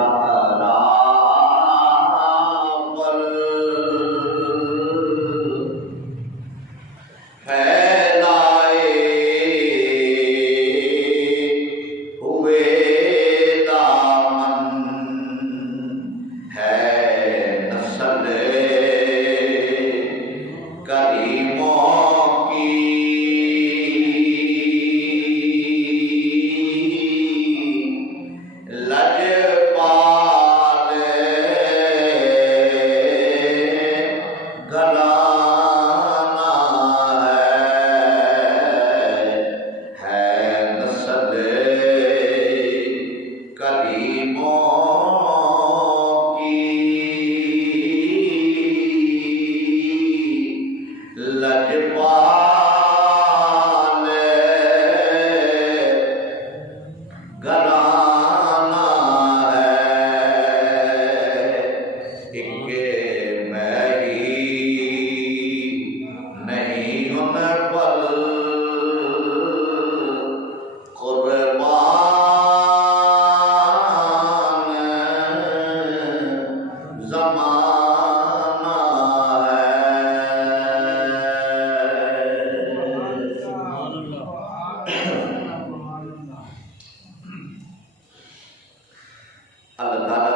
اللہ تعالیٰ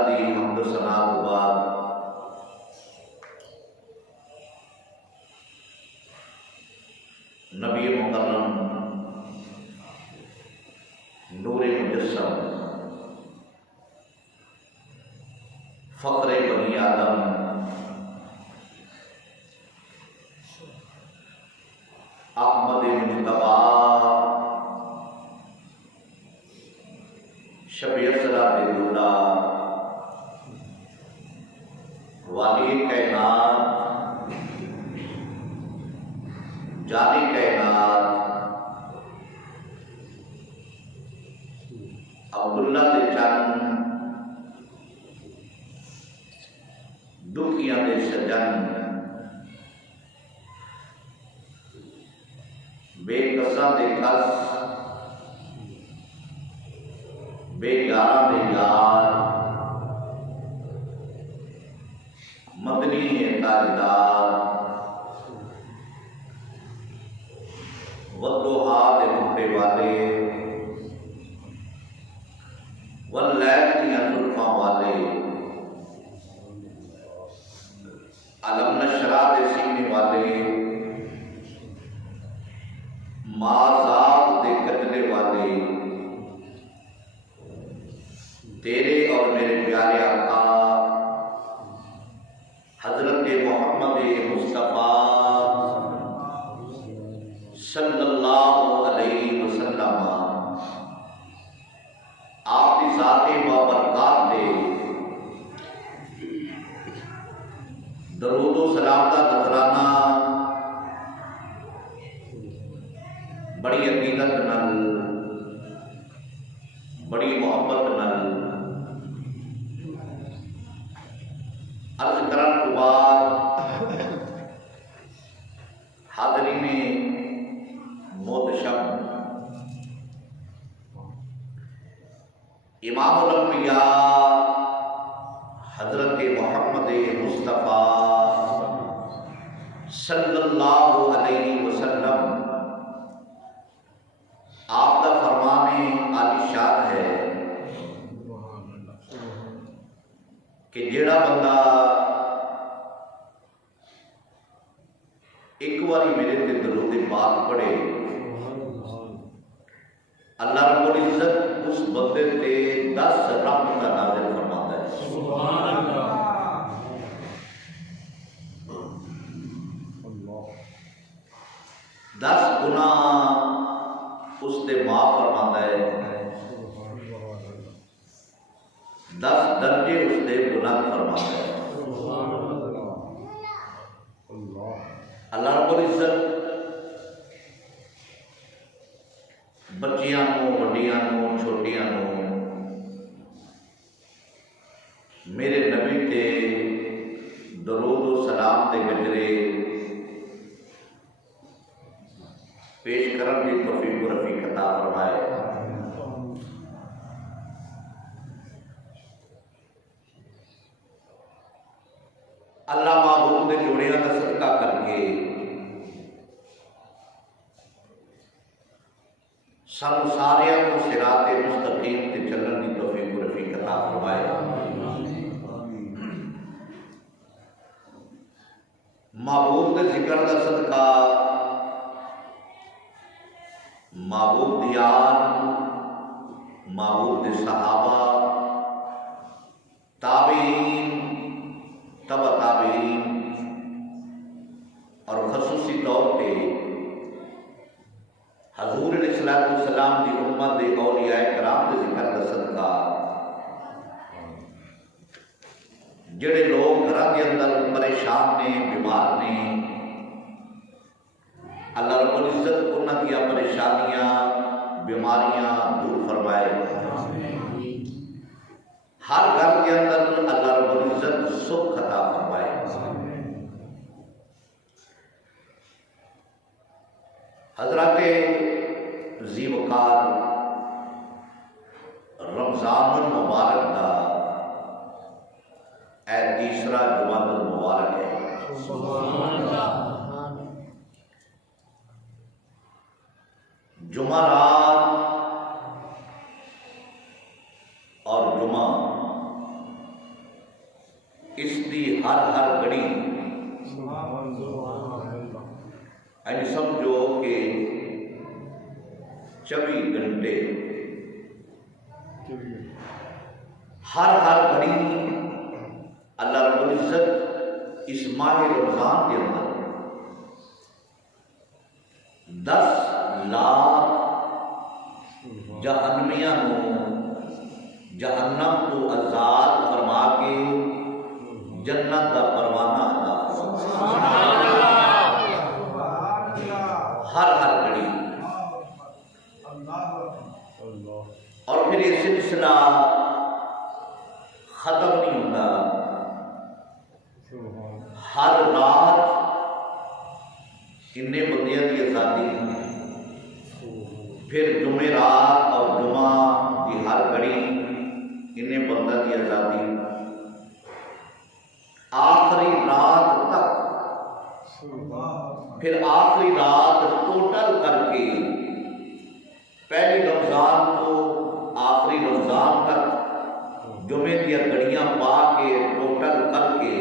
دی حمد و ثنا تو بعد نبی مکرم نور مجسم فخر بنی آدم احمد مجتبیٰ شفیع صلاۃ دولا والی کائنات جانی کائنات عبداللہ دے چند دکھیاں دے سجن بے کساں دے کس بے یاراں دے یار مدنی تاجدار والضحا دے مٹے والے واللیل دیاں زلفاں والے علم نشرح دے سینے والے مازاد دے کجلے والے تیرے اور میرے پیارے آقا حضرت محمد مصطفیٰ صلی اللہ علیہ وسلم آپ کی ذات بابرکات دے درود و سلام کا نذرانہ بڑی عقیدت نال بڑی محبت نال عرض کرن تو بعد حاضرین محتشم امام الانبیاء حضرت محمد مصطفیٰ صلی اللہ علیہ وسلم آپ کا فرمان عالی شان ہے کہ جیڑا بندہ ایک باری میرے تے درود پاک پڑھے اللہ رب العزت اس بندے تے 10 رحمت کا نازل فرماتا ہے سبحان اللہ 10 گناہ اس دے معاف فرماتا ہے 10 درجے اس دے بلند فرماتا ہے اللہ رب العزت بچیاں نو وڈیاں نو چھوٹیاں نو میرے نبی تے درود و سلام دے گجرے پیش کرن دی توفیق و رفیق عطا فرمائے اللہ محبوب کے جوڑیاں کا صدقہ کر کے سب سارے کو صراط مستقیم تے چلن کی توفیق و رفیق عطا فرمائے۔ محبوب کے ذکر کا صدقہ محبوب دی یاد، محبوب دے صحابہ، تابعین، تبع تابعین اور خصوصی طور پہ حضور علیہ السلام دی امت دے اولیاء کرام دے ذکر کا صدقہ جڑے لوگ گھر کے اندر پریشان نے، بیمار نے، اللہ رب العزت انہاں دیا پریشانیاں، بیماریاں دور فرمائے۔ ہر گھر کے اندر اللہ رب العزت سکھ عطا فرمائے۔ حضرات ذی وقار رمضان المبارک کا اے تیسرا جمعہ المبارک ہے۔ جمعرات اور جمعہ اس دی ہر گھڑی یعنی سمجھو کہ 24 گھنٹے ہر گھڑی اللہ رب العزت اس ماہ رمضان کے اندر 10 لاکھ جہنمیاں جہنم تو آزاد فرما کے جنت کا پروانہ عطا ہر گھڑی، اور پھر یہ سلسلہ ختم نہیں ہوتا۔ ہر رات کنے بندیاں کی آزادی، پھر جمعرات اور جمعہ کی ہر گھڑی کنے بندہ کی آزادی، آخری رات تک، پھر آخری رات ٹوٹل کر کے پہلی رمضان کو آخری رمضان تک جمعے دیا گھڑیاں پا کے ٹوٹل کر کے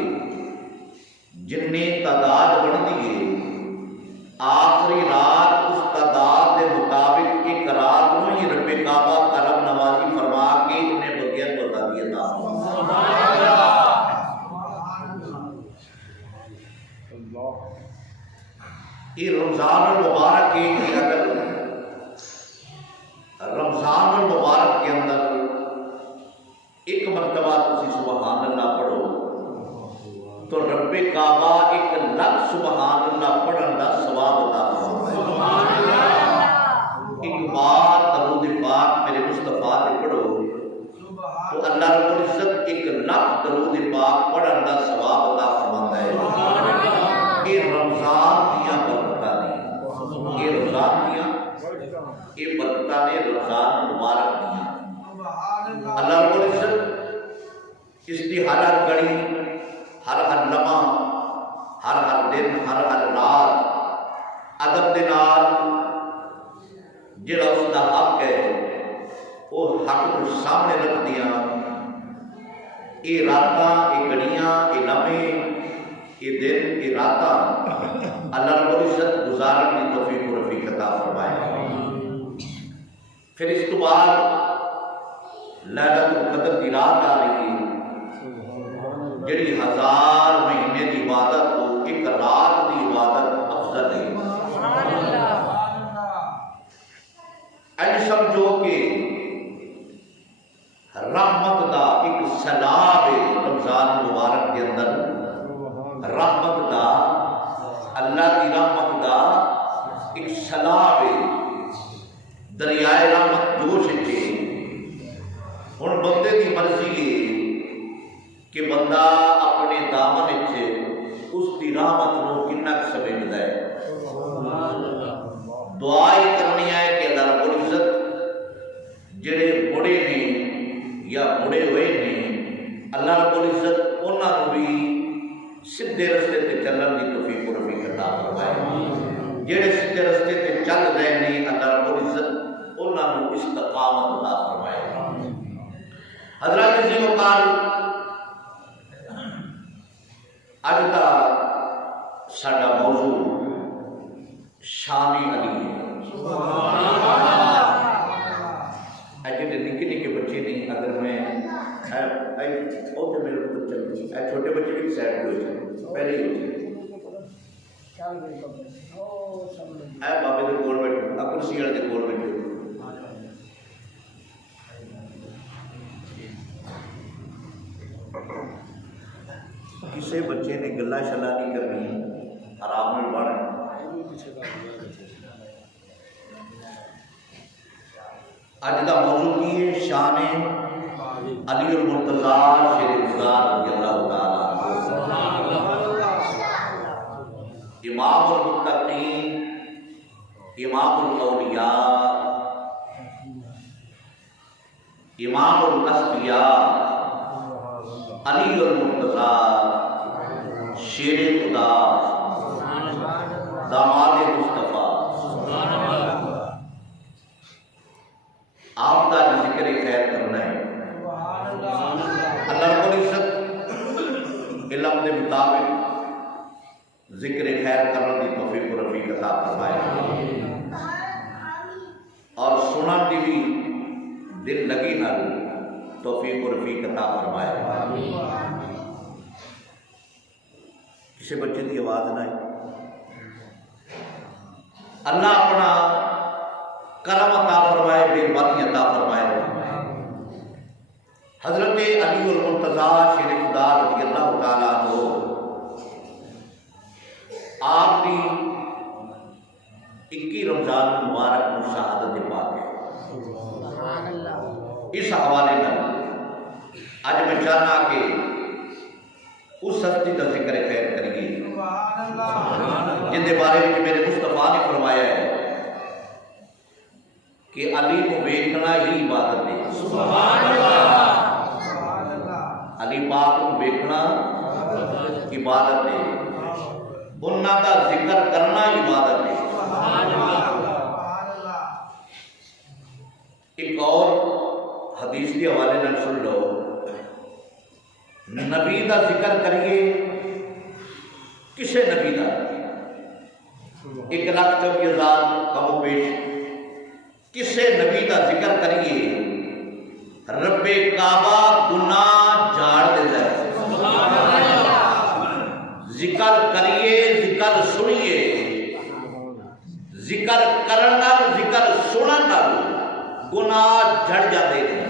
جنہیں تعداد بڑھ دیئے، آخری رات اس تعداد کے مطابق ایک رات میں ہی رب کعبہ کرم نوازی فرما کے انہیں بقیت بتا دیا تھا۔ یہ رمضان المبارک کے اگر رمضان المبارک کے اندر ایک مرتبہ تسی سبحان اللہ پڑھو تو رب کعبہ 1,00,000 سبحان اللہ پڑھن دا ثواب عطا فرمائے۔ ایک بار درود پاک میرے مصطفیٰ نے پڑھو تو اللہ رب العزت 1,00,000 درود پاک پڑھن دا ثواب عطا فرماتا ہے۔ یہ رمضان دیا برکتاں نے، یہ رمضان دیا یہ برکتاں نے، رمضان مبارک دیا۔ اللہ رب العزت اس دی ہر گھڑی، ہر لمحہ، ہر دن، ہر رات ادب دے نال جڑا اس دا حق ہے وہ حق کو سامنے رکھ دیا۔ یہ راتاں، یہ گھڑیاں، یہ لمحے، یہ دن، یہ راتاں اللہ رب العزت گزارن کی توفیق و رفیق عطا فرمائے۔ پھر اس کے بعد لیلۃ القدر کی رات آ رہی ہے جڑی 1000 مہینے کی عبادت تو ایک رات کی عبادت افضل ہے۔ ایسا سمجھو کہ رحمت دا ایک سیلاب ہے رمضان مبارک کے اندر، رحمت دا، اللہ کی رحمت دا ایک سیلاب ہے، دریائے رحمت جوش ہے۔ ہن بندے کی مرضی ہے کہ بندہ اپنے دامن سے اس کی رحمت کو کنا سمیٹتا ہے۔ دعا ہی کرنی ہے کہ اللہ رب العزت جڑے بڑے نے یا بڑے ہوئے نے اللہ رب العزت انہوں بھی سیدھے رستے تے چلن دی توفیق و رفیق عطا فرمائے. جڑے سیدھے رستے تے چل رہے ہیں اللہ رب العزت انہاں نوں استقامت عطا فرمائے. حضرات عزیز و کال، اج دا ساڈا موضوع شان علی ہے. جڑے نکے نکے بچے نہیں، اگر میں میرے پتر چلتی چھوٹے بچے بھی سائڈ پہ ہو جائے پہلے ہی ہو جائے بابے کے کول بیٹھے کرسی والے کے کول بیٹھے. کسی بچے نے گلا شلا نہیں کرنی، آرام میں پڑھنا. اج کا موضوع کی ہے شان علی المرتضیٰ شیر خدا رضی اللہ تعالیٰ. امام المتقین، امام الاولیاء، امام الاسفیاء، علی المرتضیٰ شیر خدا داماد مصطفیٰ. آپ کا ذکر خیر کرنا ہے. اللہ رب العزت علم کے مطابق ذکر خیر کرنے کی توفیق و رفیق عطا فرمائے اور سنن کی بھی دل لگی نال توفیق و رفیق عطا فرمائے. کسی بچے کی آواز نہ آئی. اللہ اپنا کرم عطا فرمائے، مہربانی عطا فرمائے. حضرت علی المرتضیٰ شیر خدا رضی اللہ تعالیٰ عنہ آپ کی 21 رمضان مبارک کو شہادت پاک ہے. اس حوالے میں آج میں چاہنا کہ اس ہستی کا ذکر خیر کریے جن کے بارے میں میرے مصطفیٰ نے فرمایا ہے کہ علی کو ویکھنا ہی عبادت ہے. سبحان اللہ. علی پاک کو ویکھنا عبادت ہے، انہاں کا ذکر کرنا عبادت ہے. ایک اور حدیث کے حوالے نال سن لو. نبی کا ذکر کریے، کسے نبی کا 1,24,000 کم و بیش کسے نبی کا ذکر کریے رب کعبہ گناہ جھاڑ دیتا ہے. ذکر کریے، ذکر سنیے، ذکر کرنا ذکر سننا گناہ جھڑ جاتے ہیں.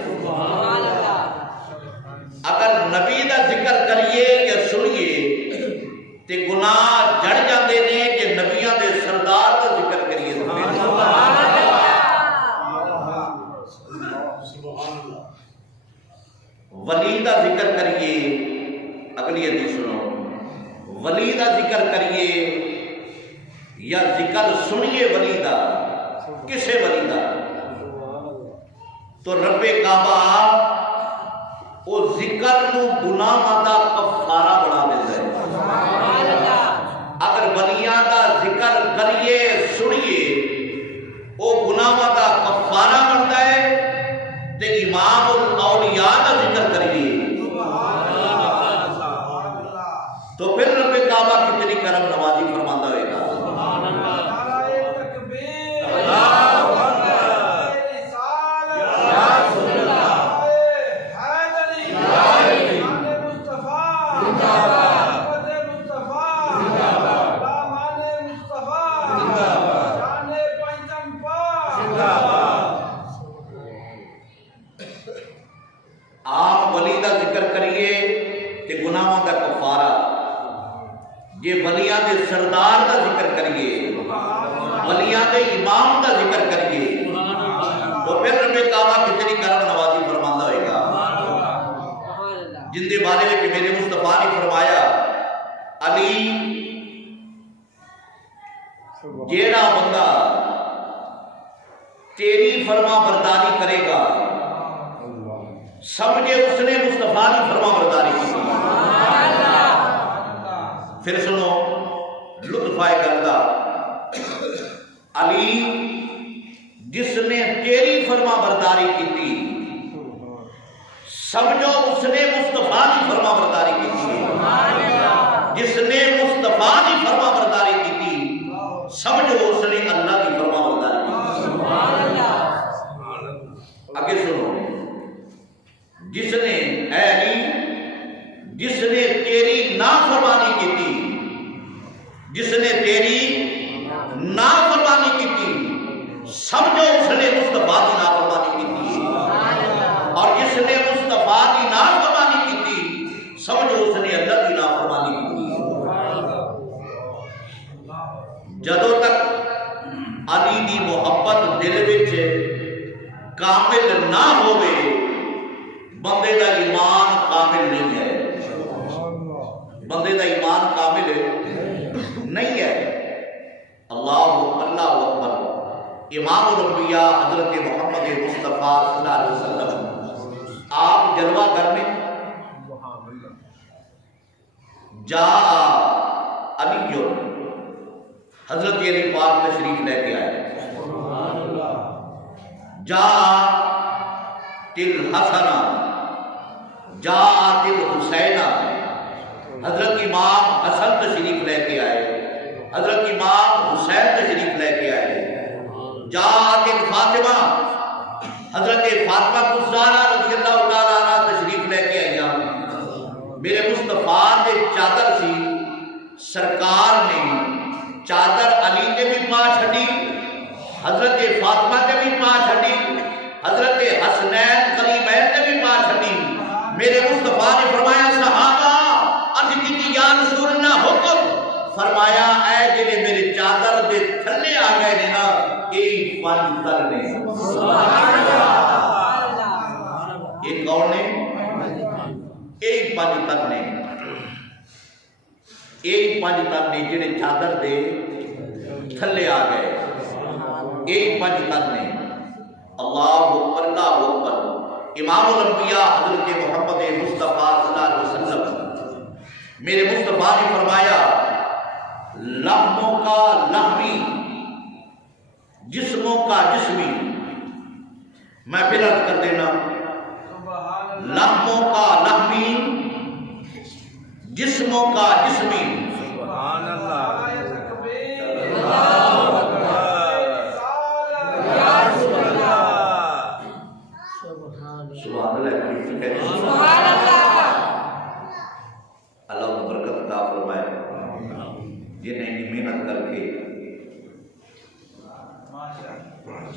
اگر نبی کا ذکر کریے یا سنیے تے گناہ جھڑ جاتے ہیں کہ نبیاں دے سردار کا ذکر کریے. ولی کا ذکر کریے، اگلی حدیث سنو، ولی کا ذکر کریے یا ذکر سنیے ولی کا، کسے ولی کا تو رب کعبہ وہ ذکر نو گناہ دا کفارہ بنا دیتا ہے. اگر ولیاں دا ذکر کریے سنیے وہ گناہ دا کفارہ بنتا ہے. تے امام الاولیاء کا ذکر کریے تو پھر رب کعبہ کتنی کرم نوازی فرماتا ہوئے گا. آپ ولی کا ذکر کریے تے گناہوں کا کفارہ، یہ ولیاں دے سردار کا ذکر کریے، ولیاں دے امام کا ذکر کریے تو پھر رب کعبہ کتنی کرم نوازی فرماتا ہوئے گا. جن دے بارے میں کہ میرے مصطفیٰ نے فرمایا علی جیڑا بندہ تیری فرما برداری کرے گا سمجھے اس نے مصطفیٰ کی فرما برداری کی. پھر سنو لطف آئے گا، علی جس نے تیری فرما برداری کی تھی، سمجھو اس نے مصطفیٰ کی فرما برداری کی تھی۔ جس نے مصطفیٰ کی فرما برداری کی تھی، سمجھو اس نے اللہ کی فرما برداری کی تھی۔ آگے سنو، جس نے اے علی جس نے تیری نافرمانی کی تھی، جس نے تیری نافرمانی کی تھی، سمجھو اس نے مصطفیٰ کی نافرمانی کی تھی۔ اور جس نے مصطفیٰ کی نافرمانی کی تھی، سمجھو اس نے اللہ کی نافرمانی کی تھی۔ جدوں تک علی دی محبت دل وچ کامل نہ ہوئے، بندے دا ایمان کامل نہیں ہے، بندے دا ایمان کامل نہیں ہے۔ اللہ اکبر۔ امام الانبیاء حضرت محمد مصطفیٰ صلی اللہ علیہ وسلم آپ جلوہ گھر میں جا علی، حضرت علی پاک تشریف لے کے آئے۔ جا تل حسن جا تل حسین، حضرت امام حسن تشریف لے کے آئے، حضرت امام حسین تشریف لے کے آئے۔ جا تل فاطمہ، حضرت فاطمہ الزہرا رضی اللہ تعالیٰ عنہ تشریف لے کے آئے۔ میرے مصطفیٰ نے چادر سی، سرکار نے چادر علی نے بھی پا چھڈی، حضرت فاطمہ نے بھی پا چھڈی، حضرت حسنین کریمین نے بھی پا چھڈی۔ میرے مصطفیٰ نے فرمایا صحابہ عرض کی یا رسول اللہ حکم، فرمایا اے جنہیں میرے چادر دے تھلے آ گئے نے نا، ایک پنج تر نے۔ ایک کون نے؟ ایک پنج تر نے، ایک پنج تر نے جنہیں چادر دے تھلے آ گئے، ایک پنج تر نے۔ اللہ اکبر، اللہ اکبر۔ امام الانبیاء حضرت محمد مصطفیٰ صلی اللہ علیہ وسلم، میرے مصطفیٰ نے فرمایا لحموں کا لحمی، جسموں کا جسمی۔ میں پھر عرض کر دینا، لحموں کا لحمی، جسموں کا جسمی۔ سبحان اللہ، سبحان اللہ۔ اللہ کو برکت عطا فرمائے، جنہیں اتنی محنت کر کے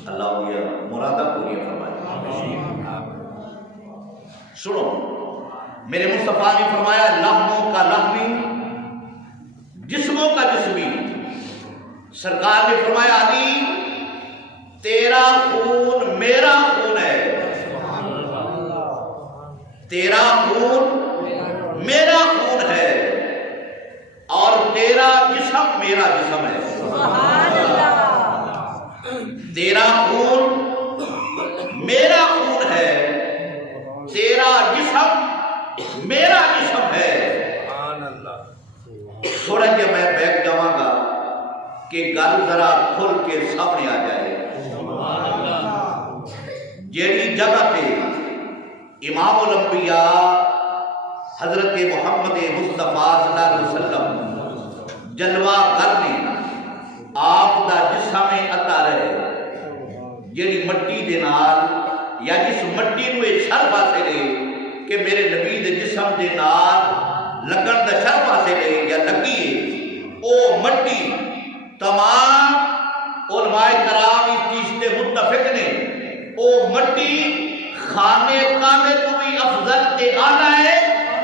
اللہ یہ مرادہ پوری فرمائے۔ سنو، میرے مصطفیٰ نے فرمایا لحموں کا لحمی، جسموں کا جسمی۔ سرکار نے فرمایا علی تیرا خون میرا خون ہے، تیرا خون میرا خون ہے، اور تیرا جسم میرا جسم ہے۔ تیرا خون میرا خون ہے، تیرا جسم میرا جسم ہے۔ تھوڑا جہا میں بیٹھ جاؤں گا کہ گل ذرا کھل کے سامنے آ جائے۔ جیڑی جگہ تے امام الانبیاء حضرت محمد مصطفیٰ صلی اللہ علیہ وسلم جلوہ گر نے آپ دا جسم عطا رہے، جیڑی مٹی دے نال یا جس مٹی نو یہ شرف حاصل ہے کہ میرے نبی دے جسم دے نال لگن دا شرف حاصل ہے یا لگی ہے، او مٹی تمام علماء کرام اس چیز تے متفق نے، او مٹی خانے کعبے تو بھی افضل تے آلہ ہے،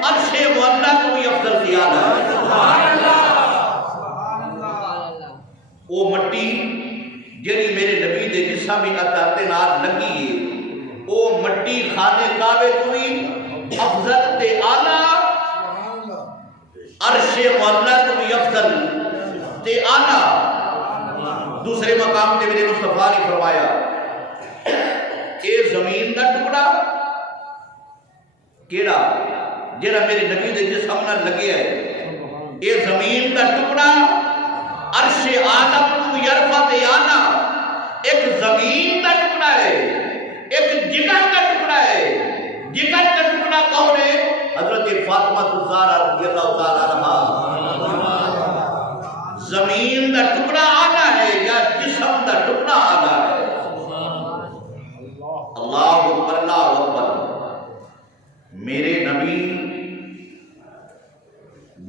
عرش معلیٰ تو بھی افضل تے آلہ ہے۔ او مٹی جیڑی میرے نبی دے جسم عطا تے نال لگی ہے، او مٹی خانے کعبے تو بھی افضل تے آلہ، عرش معلیٰ تو بھی افضل تے آلہ۔ دوسرے مقام تے میرے مصطفیٰ نے فرمایا اے زمین دا ٹکڑا کیڑا جیڑا میرے نبی دے جسم نال لگیا ہے، یہ زمین کا ٹکڑا عرش آدم تو یرفت آنا ایک زمین کا ٹکڑا ہے، ایک جگر کا ٹکڑا ہے۔ جگر کا ٹکڑا کون ہے؟ حضرت فاطمہ الزہرا رضی اللہ تعالیٰ عنہا۔ زمین کا ٹکڑا آنا ہے یا جسم کا ٹکڑا آنا ہے؟ اللہ اکبر، اللہ اکبر۔ میرے نبی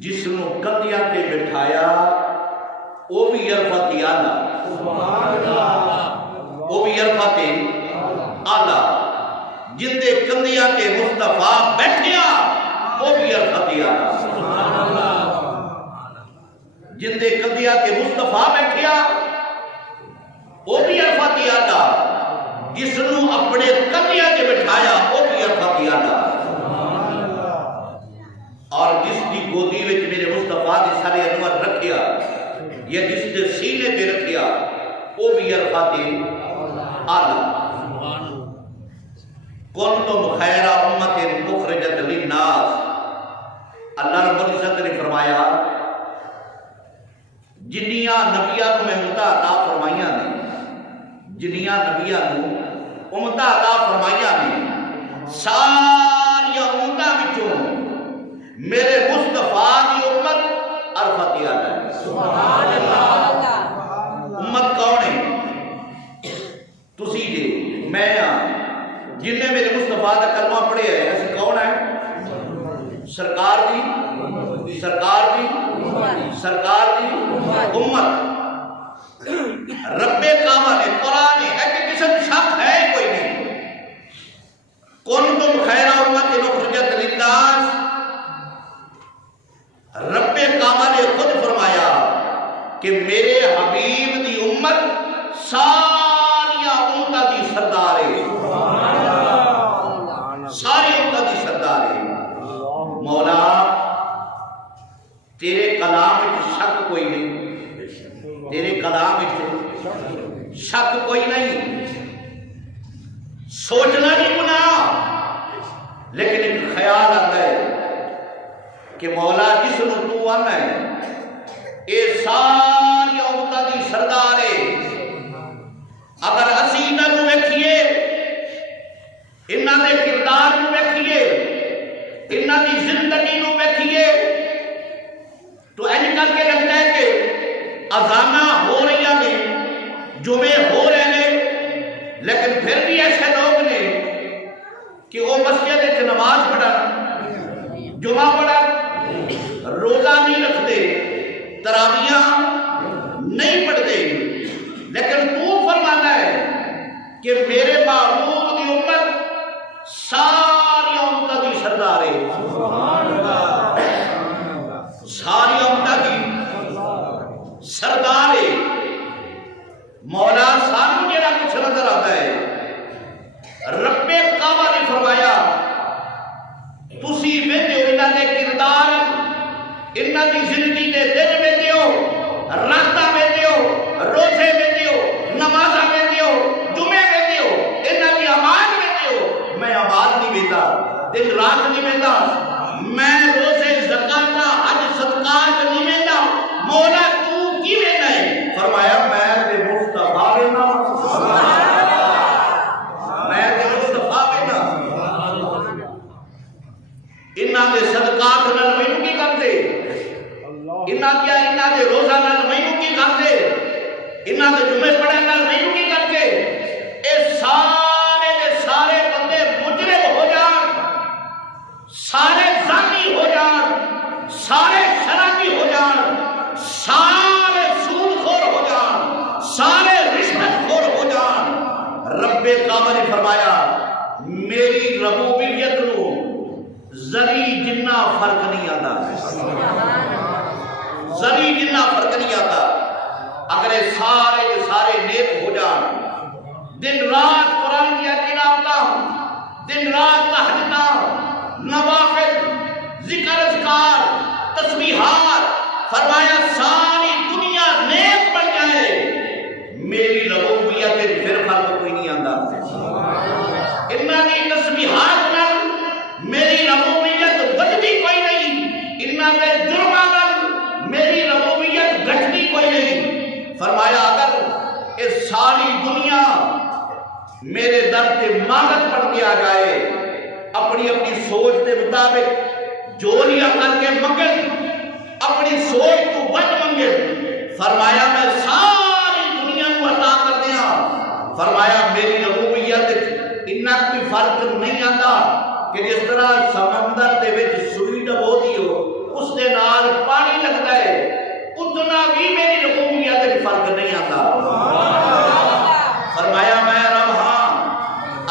جس نو کندھیاں تے بٹھایا وہ بھی عرفت آلہ، وہ بھی عرفت آلہ۔ جن دے کندھیاں تے مصطفیٰ بیٹھیا وہ بھی عرفت آلہ۔ جن دے کندھیاں تے مصطفیٰ بیٹھیا وہ بھی عرفت آلہ۔ جس نو اپنے کندھیاں تے بٹھایا وہ بھی عرفت آلہ۔ اور جس دی گودی وچ میرے مصطفیٰ نے سارے انور رکھیا یا جس دے سینے پہ رکھیا وہ بھی عرفت آلہ۔ کنتم خیر امت مخرجت للناس، اللہ رب العزت نے فرمایا جنیاں نبیاں کو میں امتاں عطا فرمائیاں نے، جنیاں نبیاں کو امتاں عطا فرمائیاں نے، ساری امتاں وچوں میرے مصطفیٰ کی امت عرفت آلہ ہے۔ سبحان اللہ۔ امت کون ہے؟ تسی جے، میں جن نے میرے مصطفیٰ کا کلمہ پڑھے ہے، ایسے کون ہے؟ سرکار دی، سرکار دی، سرکار دی امت۔ رب کعبہ نے قرآن ہے کہ قسم شک ہے کوئی نہیں۔ کنتم خیر امت اخرجت للناس، رب کعبہ نے خود فرمایا کہ میرے حبیب دی امت ساری امت دی سردار ہے، ساری امت دی سردار ہے۔ مولا تیرے کلام میں شک کوئی نہیں، تیرے کلام میں شک کوئی نہیں، سوچنا نہیں گناہ، لیکن ایک خیال آتا ہے کہ مولا جس نو تو آنا ہے اے ساری امت دی سردار ہے۔ اگر اسی نہ نو ویکھیے، انہاں دے کردار نو ویکھیے، انہاں دی زندگی نو ویکھیے تو این کر کے لگتا ہے کہ اذاناں ہو رہی ہیں، جمعے ہو رہے ہیں، لیکن پھر بھی ایسے لوگ نے کہ وہ مسجد وچ نماز پڑھن، جمعہ پڑھن، روزہ نہیں رکھتے، تراویحاں نہیں پڑھتے، لیکن تو فرمانا ہے کہ میرے محبوب کی امت ساری امت کی سردار ہے، ساری امت کی سردار ہے۔ مولا سانو جڑا کچھ نظر آتا ہے، رب کعبہ نے فرمایا تسی ویندے ہو انہاں دے کردار، انہاں دی زندگی دے دن ویندے ہو، راتاں ویندے ہو، روزے ویندے ہو، نمازاں ویندے ہو، جمعے ویندے ہو، انہاں دی آواز ویندے ہو۔ میں آواز نہیں ویندا، دن رات نہیں ویندا، میں روزے زکات حج صدقات نہیں ویندا، مولا تو کی ویندا ہے؟ فرمایا میں تے مصطفیٰ ویندا، میں تے مصطفیٰ ویندا۔ انہاں دے صدقات نال مینوں کی کردے، انہاں دے روزہ نال مینوں کی کردے، انہاں دے جمعے پڑھن نال مینوں کی کردے؟ اے سارے دے سارے بندے مجرم ہو جان، سارے زانی ہو جان، سارے شرابی ہو جان، سارے سود خور ہو جان، سارے رشوت خور ہو جان، رب کعبہ نے فرمایا میری ربوبیت نو ذری جنہ فرق نہیں آتا، ذری جنہ فرق نہیں آتا۔ اگر یہ سارے سارے نیک ہو جان، دن رات قرآن کی تلاوت، دن رات تہجد، نوافل، ذکر اذکار، تسبیحات، فرمایا ساری دنیا نیک بن جائے، میری ربوبیت پھر فرق کوئی نہیں آتا۔ انہاں دی تسبیحات نال میری ربوبیت بدتی کوئی نہیں، انہاں دے جرماں نال فرمایا اگر یہ ساری دنیا میرے در سے مانگت پڑ کے آ جائے اپنی اپنی سوچ کے مطابق جوریاں کر کے منگن اپنی سوچ کو بچ منگن فرمایا میں ساری دنیا کو عطا کر دیا فرمایا میری ربوبیت اتنا کوئی فرق نہیں آتا کہ جس طرح سمندر دے وچ سوئی ڈبو دی ہو اس دے نال پانی لگتا ہے اتنا بھی میری ربوبیت میں فرق نہیں آتا فرمایا میں رب ہاں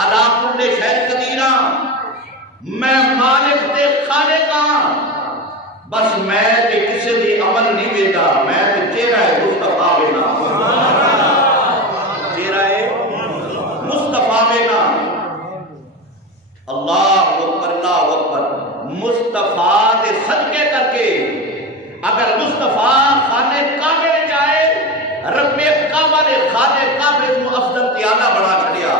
علی کل شیء قدیر میں مالک تے خالق ہاں بس میں تے کسی دی عمل نہیں ویدا میں تے چہرہ مصطفیٰ وینا چہرہ مصطفیٰ وینا اللہ اکبر مصطفیٰ دے صدقے کر کے اگر مصطفیٰ خانے کعبے جائے رب کعبہ نے خانے کعبے کو افضل تیانہ بڑھا چھڑیا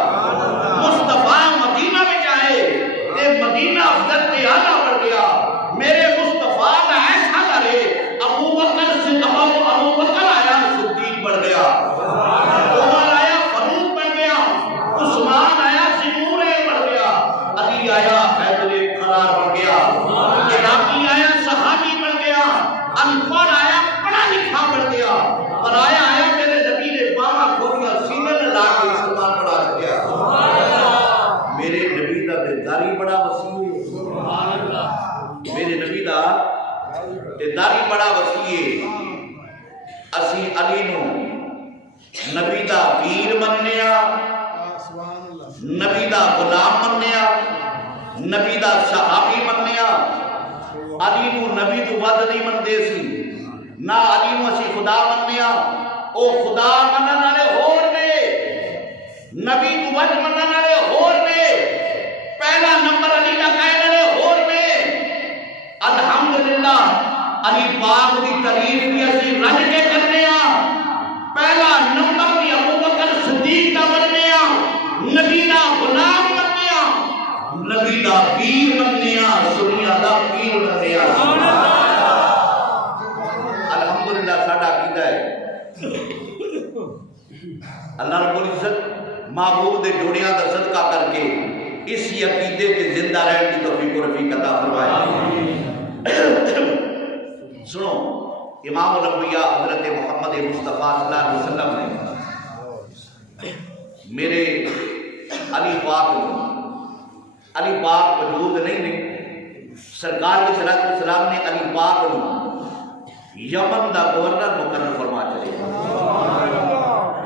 مصطفیٰ مدینہ میں جائے تے مدینہ افضل تیانہ بڑھ گیا میرے مصطفیٰ کا ایسا کرے ابو بکر آیا صدیق بڑھ گیا عمر آیا فاروق بڑھ گیا عثمان آیا ذنور بڑھ گیا علی آیا حیدر قرار بڑھ گیا عراقی آیا صحابی بڑھ گیا انپڑھ آیا پڑھا لکھا بڑھ گیا پرایا آیا میرے نبی نے باما کھولیا سینے میں لا کے مسلمان پڑھا گیا میرے نبی دا داری بڑا وسیع ہے میرے نبی دا داری بڑا وسیع ہے اسی علی نو نبی دا پیر مننیا نبی دا غلام مننیا نبی دا صحابی مننیا علی نو نبی تو ود نہیں مندے سی نہ علی نو اسی خدا مننیا او خدا منن والے ہور نے نبی تو ود منن والے ہور نے پہلا نمبر علی دا کہنے والے ہور نے الحمدللہ علی پاک دی تعریف بھی اسی رج کے کرنے پہلا نمبر بھی ابو بکر صدیق دا بننے نبی دا غلام بننے نبی دا پیر بننے دنیا دا پیر بننے الحمدللہ ساڈا عقیدہ ہے اللہ رب العزت محبوب دے جوڑیاں دا صدقہ کر کے اسی عقیدے کے زندہ رہنے کی توفیق و رفیق عطا فرمائے سنو امام الانبیاء حضرت محمد مصطفیٰ صلی اللہ علیہ وسلم نے میرے علی پاک وجود نہیں نے سرکار کے صلی اللہ علیہ وسلم نے علی پاک کو یمن دا گورنر مقرر فرما چلے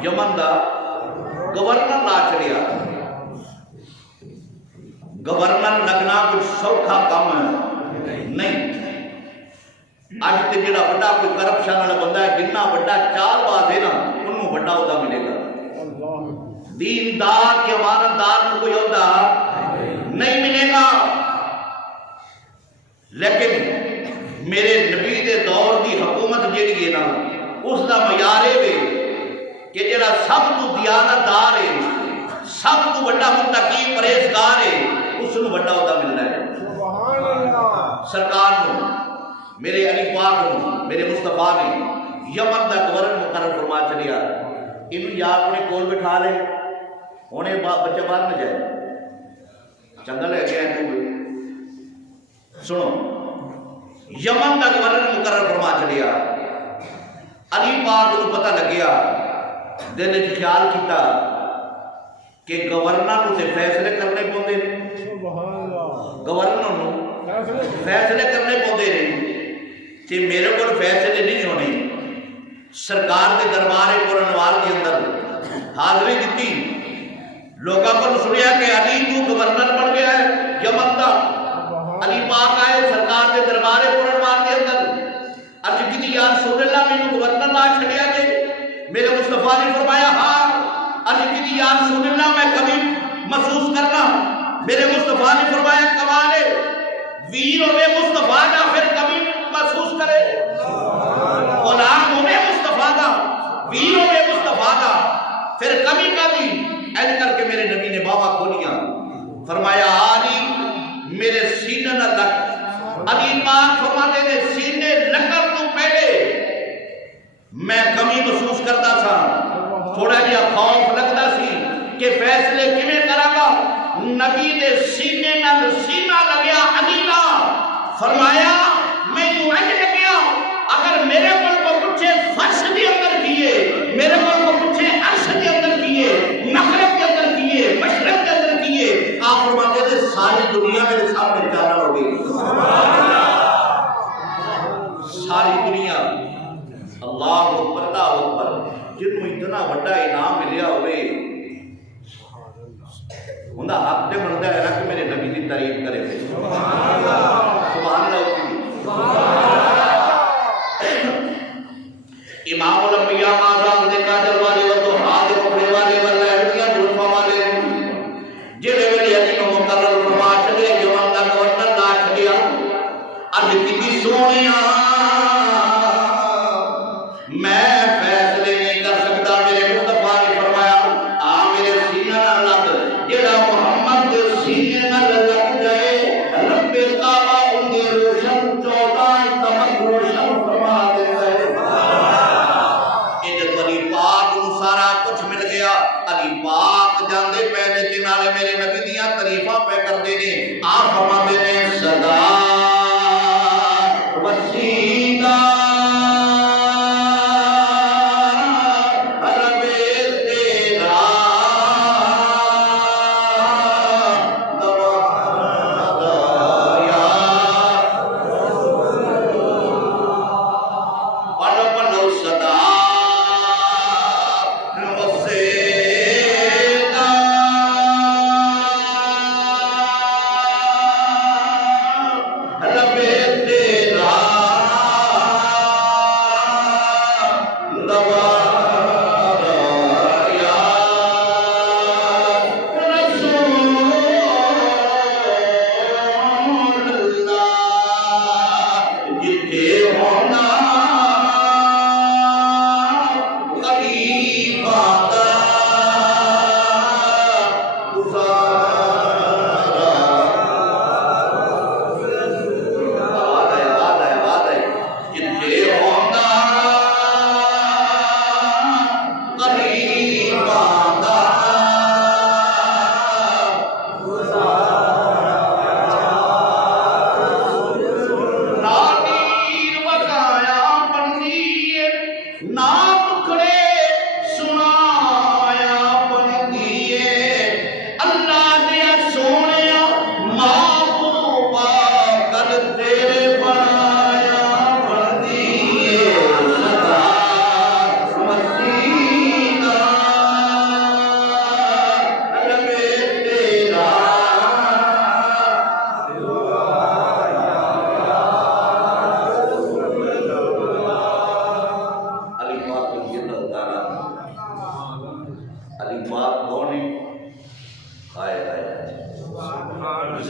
یمن دا گورنر لا چلیا گورنر لگنا کچھ سوکھا کم ہے نہیں اج تے جڑا بڑا کوئی کرپشن والا بندہ ہے جنہ بڑا چال باز ہے نا انہوں بڑا عہدہ ملے گا دیندار کے امانتدار کو کوئی عہدہ نہیں ملے گا لیکن میرے نبی دے دور دی حکومت جیڑی ہے نا اس دا معیار ہے کہ جڑا سب تو دیانتدار ہے سب تو بڑا متقی پرہیزگار ہے اس نو بڑا عہدہ ملنا ہے سبحان اللہ سرکار نو میرے علی پاک نو میرے مصطفیٰ نے یمن دا گورنر مقرر فرما چلیا انہوں یا اپنے کول بٹھا لے ہونے بچہ باہر نہ جائے چنگا لے گیا ہے سنو یمن دا گورنر مقرر فرما چلیا علی پاک کو پتہ لگیا دل وچ خیال کیتا کہ گورنر نو تے فیصلے کرنے پوندے نے گورنر نو فیصلے کرنے پوندے نے تے میرے کو فیصلے نہیں ہونے سرکار دے دربار قرآنوال کے اندر حاضری دیتی لوگوں کو سنیا کہ علی تو گورنر بن گیا ہے یمن دا علی پاک آئے سرکار دے دربار قرآنوال کے اندر عرض کی یا رسول اللہ میں گورنر لا چھڑیا جے میرے مصطفیٰ نے فرمایا ہاں عرض کی یا رسول اللہ میں کبھی محسوس کرنا میرے مصطفیٰ نے فرمایا کمال ہے ویر ہوئے مصطفیٰ دا پھر کبھی محسوس کرے غلام ہوئے مصطفیٰ دا ویر ہوئے مصطفیٰ دا پھر کبھی کبھی ایسے کر کے میرے نبی نے بابا کھولیا فرمایا علی میرے سینے نہ لگ علی پاک فرماتے نے سینے لگن تو پہلے میں کمی محسوس کرتا تھا، تھوڑا جہا خوف لگتا سی کہ فیصلے کیویں کراں گا۔ نبی دے سینے نال سینہ لگیا علی نال، فرمایا مینوں اج لگیا اگر میرے کو پوچھے فرش دے اندر کیے، میرے کو پوچھے عرش دے اندر کیے، مغرب کے اندر کیے، مشرق کے اندر کیے، آپ فرماتے تھے ساری دنیا میرے سامنے چارہ ہو گئی۔ ساری دنیا اللہ اکبر اللہ اکبر، جنوں اتنا بڑا انعام ملیا ہوئے انہا حق تے بنتا ہے نا کہ میرے نبی دی تعریف کرے۔ سبحان اللہ کی امام الانبیاء معظم دے قادر والے و تو ہاتھ پکڑے والے والے اڑیاں دلفا والے جڑے ویلے علی نو مقرر فرما چھڈے جوان دا گورنر لا چھڈیا اج کیتی سونیا میں فیصلے نہیں کر سکتا، میرے مصطفیٰ نے فرمایا آ میرے سینہ نال لگ، جڑا محمد دے سینے نال لگ جائے رب کعبہ ان دے روشن 14 تمام روشن فرما دیندا ہے۔ جب علی پاک نو سارا کچھ مل گیا، علی پاک جاندے پہلے دن والے میرے نبی دیاں تعریفاں پہ کردے نے، آپ فرماندے نے صدا وسیدہ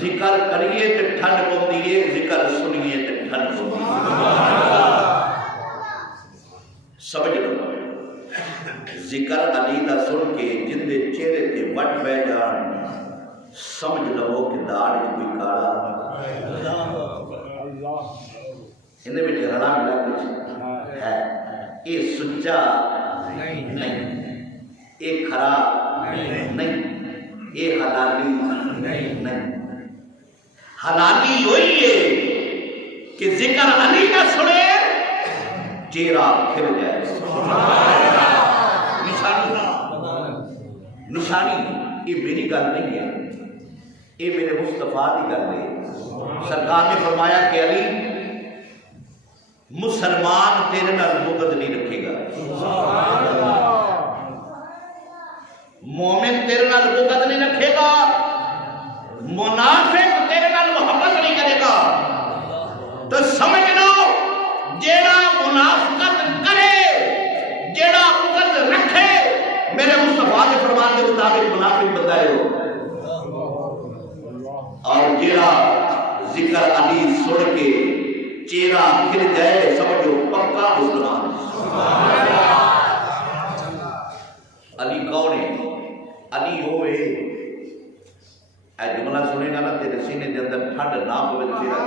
ذکر کریے تے ٹھنڈ پوندی ہے، ذکر سنیے تے ٹھنڈ پوندی ہے۔ سمجھ لو ذکر علی دا سن کے جن دے چہرے تے وٹ پہ جان، سمجھ لو کہ داڑ کوئی کالا انہیں بھی رڑا ملا کچھ ہے، یہ سچا نہیں، یہ کھرا نہیں، یہ حلالی نہیں۔ حلالی ہوئی ہے کہ ذکر علی کا سنے چہرہ کھل جائے۔ نشانی یہ میری گل نہیں ہے، یہ میرے مصطفیٰ کی گل ہے۔ سرکار نے فرمایا کہ علی مسلمان تیرے نال بغض نہیں رکھے گا، مومن تیرے نال بغض نہیں رکھے گا، منافق تیرے نال محبت نہیں کرے گا۔ تو سمجھ لو جیڑا منافقت کرے، جیڑا بغض رکھے، میرے مصطفیٰ کے فرمان کے مطابق منافق بندہ ہے وہ، اور جیڑا ذکر علی سن کے چہرہ کھل جائے سمجھو پکا مسلمان۔ علی کون ہے؟ علی ہوئے اے جملہ سنے گا نا تیرے سینے دے اندر ٹھنڈ نہ ہوئے تیرا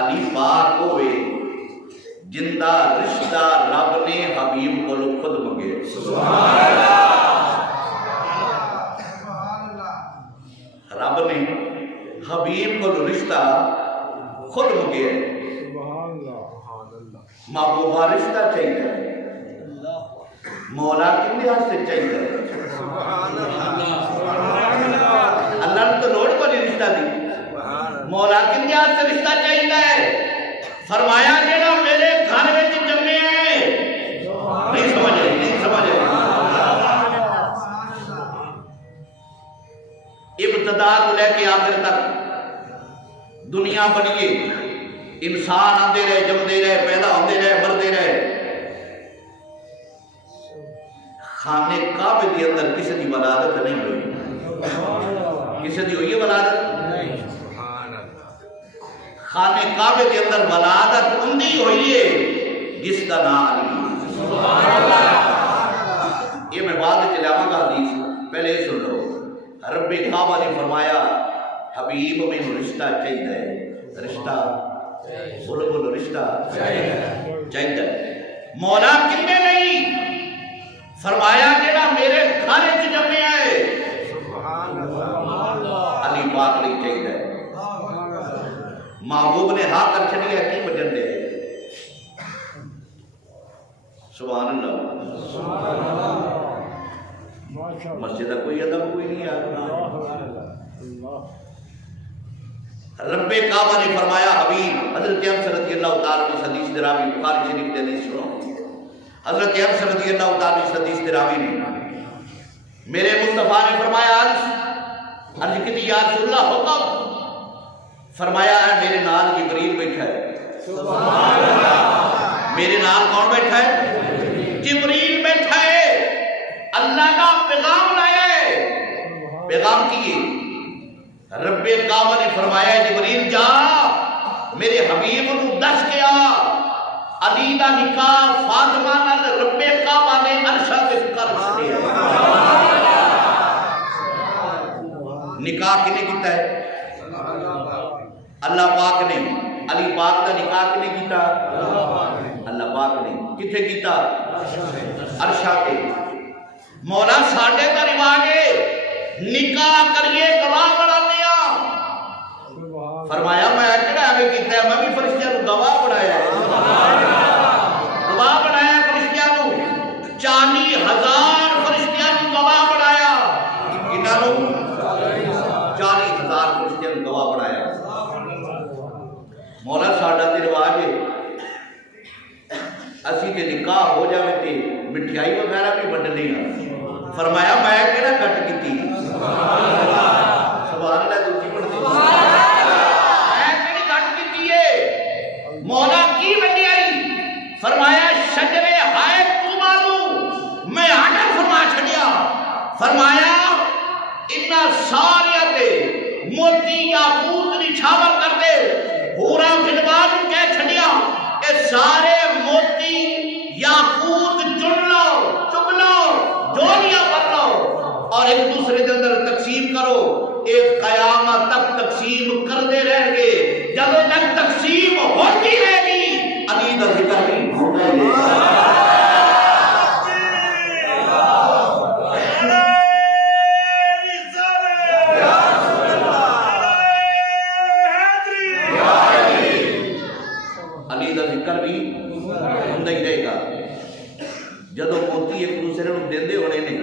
علی پاک ہوئے جندہ رب نے حبیب کو رشتہ خود مگے محبوبہ رشتہ چاہیے مولا کنے ہاستے چاہیے اللہ تو لوڑ کو نہیں رشتہ دی مولا کنے ہاستے رشتہ چاہیے فرمایا جیڑا میرے گھر میں جمعے ہیں نہیں سمجھے ابتدا کو لے کے آخر تک دنیا بنیے انسان آندے رہے جمدے رہے پیدا ہوندے رہے مردے رہے خانے کعبے کے اندر کسی دی ولادت نہیں ہوئی کسی دی ہوئی ہے ولادت خانے کعبے کے اندر ولادت اندھی ہوئی ہے جس کا نام علی یہ میں بعد میں چلاواں گا حدیث پہلے سن لو رب کعبہ نے فرمایا حبیب میں رشتہ چاہیے رشتہ بولو بولو رشتہ چاہیے مولا کنے نہیں فرمایا جیڑا میرے گھر وچ جمے آئے علی پاک نہیں چاہیے محبوب نے ہاں کر چھڑی ہے کی وجن دے سبحان اللہ مسجد کوئی ادب کوئی نہیں آیا رب کعبہ نے فرمایا حبیب حضرت انس رضی اللہ تعالیٰ عنہ حدیث دراوی بخاری شریف کے حدیث سنو حضرت انس رضی اللہ تعالیٰ عنہ حدیث دراوی نے میرے مصطفیٰ نے فرمایا عرض کی یا رسول اللہ حکم فرمایا ہے میرے نال جبریل بیٹھا ہے سبحان اللہ میرے نال کون بیٹھا ہے جبریل بیٹھا ہے اللہ کا پیغام لایا ہے پیغام کیے رب کعبہ نے فرمایا جبریل جا میرے حبیب نو دس کیا علی دا نکاح فاطمہ نال رب کعبہ نے عرشہ تے کر چھڈیا نکاح کنے کیتا ہے اللہ پاک نے علی پاک دا نکاح کنے کیتا اللہ پاک نے کتھے کیتا عرشہ تے مولا ساڈے دا رواج ہے نکاح کریے گواہ بنانے فرمایا میں کہڑا ہے کیتا ہے میں بھی فرشتیاں نو گواہ بنایا ہے گواہ بنایا فرشتیاں نو 40,000 فرشتیاں نو گواہ بنایا انہاں نو 40,000 فرشتیاں نو گواہ بنایا مولا ساڈا تے رواج ہے اسی تے نکاح ہو جاوے تے مٹھائی وغیرہ بھی وڈنی ہے فرمایا میں کہڑا کٹ کیتی سبحان اللہ دوسری پڑھتی میں کہڑی کٹ کیتی ہے مولا کی وڈی آئی فرمایا شجر ہائے طوبہ میں آڈر فرما چھڑیا فرمایا انہاں سارے تے موتی یاقوت نچھاور کر دے حوراں گلوان کہہ چھڑیا اے سارے موتی یاقوت چن لو چگ لو جوڑیاں پر لو اور ایک دوسرے کے اندر تقسیم کرو ایک قیامت تک تقسیم کر دے رہ گے جب تک تقسیم ہوتی رہے گی علی دا ذکر نہیں ہوتا ہے علی دا ذکر بھی ہوتا ہی رہے گا جدو موتی ایک دوسرے کو دیندے ہونے نے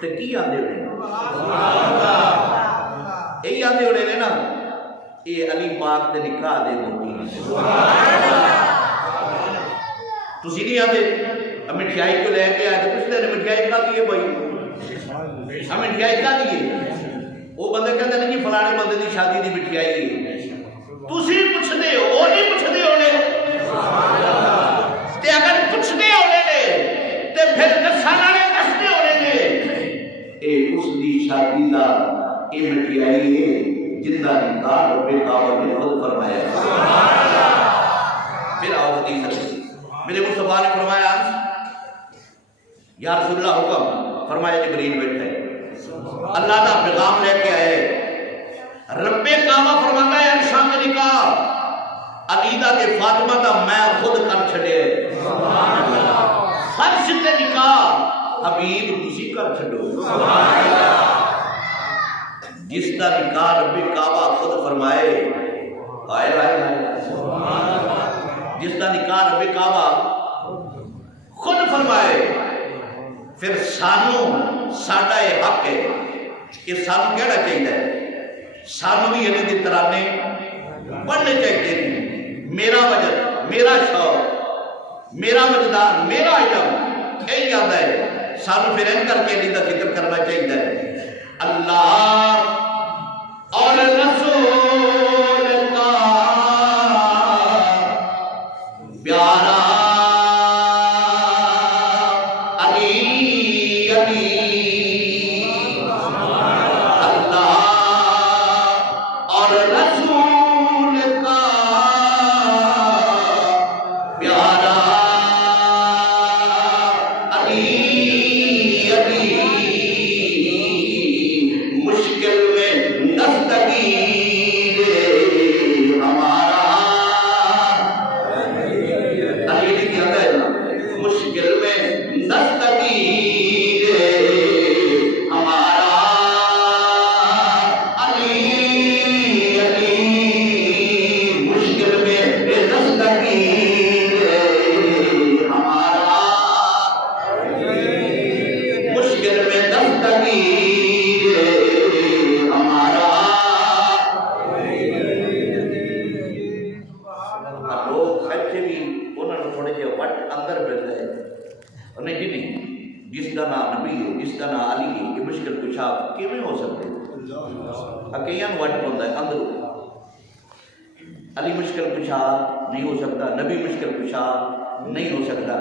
تے کی آندے ہونے یہی آندے ہونے نے نا اے علی پاک دے نکاح دے موتی تسی نہیں آندے مٹھائی کو لے کے آئے تو پوچھتے ہیں مٹھائی کا دیئے بھائی ہم مٹھائی کا دیئے وہ بندے کہتے ہیں کہ فلانے بندے دی شادی دی مٹھائی ہے تسی پوچھتے ہو وہ نہیں پوچھتے ہونے تے اگر پوچھتے ہونے نے تے پھر دسانے دستے ہونے نے اے اس دی شادی دا اے مٹھائی ہے جندہ نکاح رب کعبہ نے خود فرمایا پھر آؤ حدیث میرے مصطفیٰ نے فرمایا یا رسول اللہ حکم فرمایا جبریل بیٹھے اللہ دا پیغام لے کے آئے رب کعبہ فرماتا ہے عرشاں میں نکاح علیدہ کے فاطمہ دا میں خود کر چھڑے فرش تے نکاح حبیب تسی کر چھڈو جس کا نکاح رب کعبہ خود فرمائے آئے آئے جس کا نکاح رب کعبہ خود فرمائے پھر سانو ساڈا یہ حق ہے کہ سانو کہنا چاہیے سانو بھی یہ دی ترانے پڑھنے چاہیے میرا وجد میرا شوق میرا وجدان میرا علم یہی یاد ہے سانو پھر ان کر کے کا ذکر کرنا چاہیے اللہ اور رسول کا پیارا علی علی اللہ اور رسول کا پیارا علی علی مشکل میں دستگیر ہمارا علی علی کیا ہے مشکل میں دستگیر ہمارا علی علی مشکل میں دستگیر ہمارا مشکل میں دستگیر ہمارا لوگ بچے بھی انہوں نے تھوڑے جہے وٹ اندر مل گئے انہیں جی نہیں جس کا نام نبی ہے جس کا نام علی ہے یہ مشکل کشا کیویں ہو سکتے اکیاں وٹ ہوتا ہے اندر علی مشکل کشا نہیں ہو سکتا نبی مشکل کشا نہیں ہو سکتا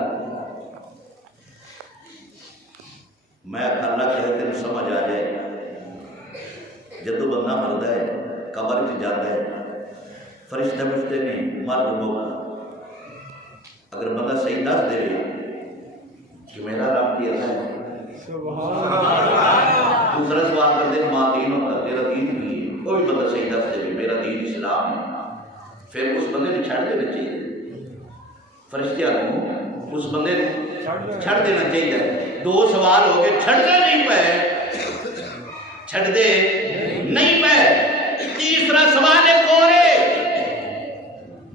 میں اللہ کہتے ہیں سمجھ آ جائے جدو بندہ مرد ہے قبر میں جاتا ہے فرشتہ پوچھتے نہیں مرد موقع اگر بندہ صحیح دس دے کہ میرا رب کیا ہے دوسرا سوال کرتے ہیں ماں دین ہوتا تیرا دین بھی ہے کوئی بندہ صحیح دس دے میرا دین اسلام ہے پھر اس بندے نے چھڑ دینا چاہیے فرشتیاں کو اس بندے نے چھڑ دینا چاہیے دو سوال ہو گئے چھڑ دے نہیں پہ چھڑ دے نہیں پہ تیسرا سوال ایک اور ہے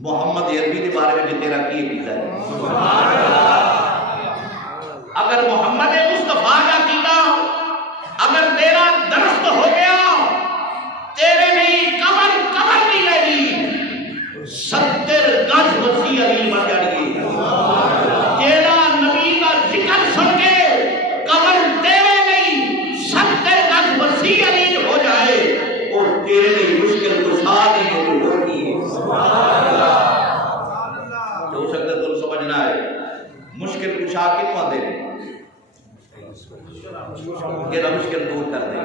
محمد عربی کے بارے میں جو تیرا کیے کیتا ہے اگر محمد مصطفیٰ کا کیتا اگر تیرا درست ہو گیا تیرے نہیں قبر قبر نہیں لگی 70 گز وسیع علی بن جائے تیرا نبی کا ذکر سن کے قبر تیرے نہیں 70 گز وسیع علی ہو جائے اور تیرے نہیں مشکل کشا نہیں ہوگی جو سکتا تم سمجھنا ہے مشکل کشا کتوں آتے ہیں جڑا مشکل دور کر دے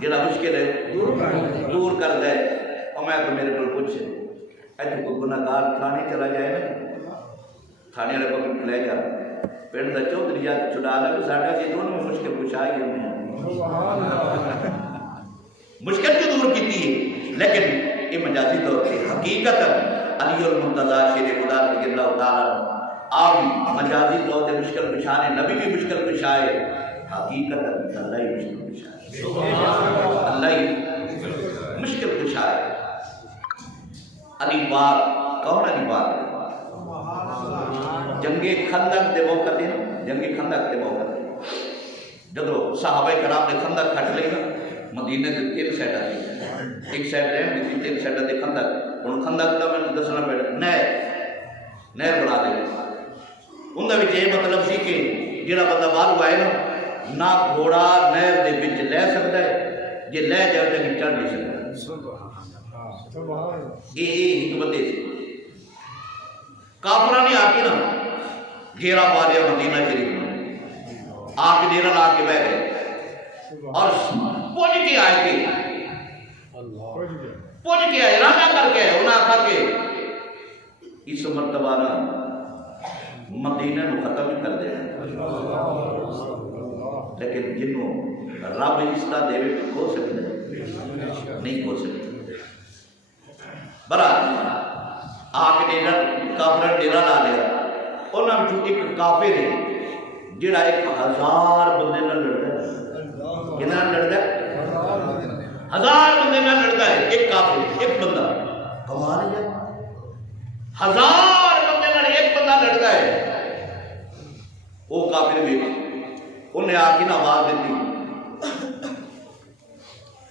جڑا مشکل ہے دور کر دے اور میں تو میرے کو پوچھ ایسے کوئی گناہگار تھانے چلا جائے نا تھانے والے کو لے جا پنڈ کا چوتھری جا چھڑا لے ساڈا جی دونوں میں مشکل کشا ہی ہم ہیں مشکل کی دور کی ہے لیکن یہ مجازی طور پہ حقیقت علی المرتضیٰ شیر خدا رضی اللہ تعالیٰ آپ مجازی طور پہ مشکل کشا نے نبی بھی مشکل کشا ہے حقیقت اللہ ہی مشکل کشا ہے اللہ ہی مشکل کشا ہے علی پاک کون علی پاک جنگ خندق دے موقع تے جنگ خندق دے موقع تے جدو صحابہ کرام نے خندق کھٹ لئی نا مدینے دے تین سائڈ آئی ایک سائڈ رہے دوسری تین سائڈ دے خندق ہن خندق دا میں دسنا پڑ نہر بنا دے ان دا وچ یہ مطلب سی کہ جڑا بندہ باہر آئے نا نہ گھوڑا نہر دے وچ لے سکتا ہے جے لے جائے تے چڑھ نہیں سکتا یہ حکمت ہے کافراں نے آ کے نا گھیرا پا لیا مدینہ شریف میں آ کے ڈیرا لا کے بیٹھ گئے اور پہنچ کے آئے تھے پہنچ کے آئے ارادہ کر کے انہیں آخا کہ اس مرتبہ نا مدینہ نو ختم ہی کر دے لیکن جنوں رب اس کا دے بھی کھو سکتے نہیں کھو سکتے برحال آ کے ڈیرا کافر ڈیرا لا لیا انہوں نے ایک کافر ہے جڑا 1000 بندے نال لڑدا ہے، کنا لڑدا ہے؟ 1000 بندے نال لڑدا ہے ایک کافر، ایک بندہ، کمال ہے۔ 1000 بندے نال ایک بندہ لڑدا ہے، وہ کافر بھی انہیں آ کے آواز دیتی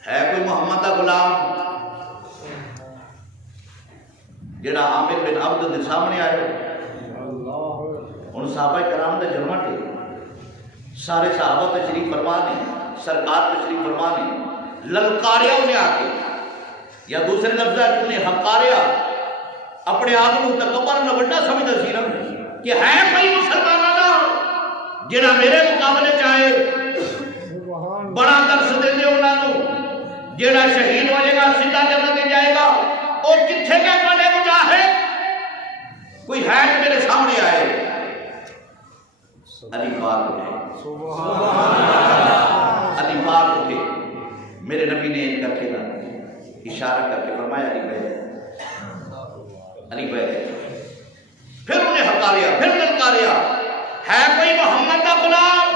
ہے کوئی محمد کا غلام جڑا عامر بن عبد دے سامنے آئے۔ ان صحابہ کرام دا جمع تھے، سارے صحابہ تشریف فرما نے، سرکار تشریف فرما نے، للکاریا انہیں آ کے، یا دوسرے لفظ ہے انہیں حقاریا، اپنے آپ کو تکبر نہ بڑا سمجھتا سی نا کہ ہے کوئی مسلمانوں دا جڑا میرے مقابلے چاہے، بڑا درس دے دے انہاں نوں، جڑا شہید ہو جائے گا سیدھا جنت میں جائے گا، اور کتھے گئے بڑے مجاہد، کوئی ہے کہ میرے سامنے آئے۔ علی پاک اٹھے، علی پاک اٹھے، میرے نبی نے ان کر کے نا اشارہ کر کے فرمایا علی بیٹھ، علی بیٹھ، پھر انہیں ہکاریا، پھر للکاریا، ہے کوئی محمد کا غلام،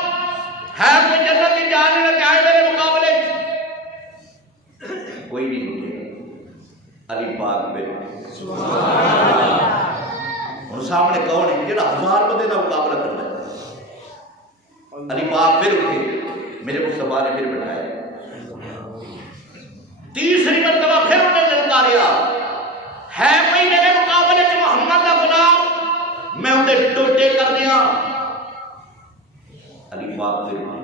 ہے کوئی جنت کی جانے نہ چاہے میرے مقابلے، کوئی نہیں اٹھے۔ علی پاک بیٹھ، اور سامنے کون ہے جڑا 1000 بندے کا مقابلہ کرتا ہے؟ علی پاک پھر اٹھے، میرے مصطفیٰ نے پھر بٹھایا، تیسری مرتبہ پھر انہیں للکاریا، ہے کوئی میرے مقابلے چ محمد کا غلام، میں انہیں ٹوٹے کر دیا۔ علی پاک پھر اٹھے،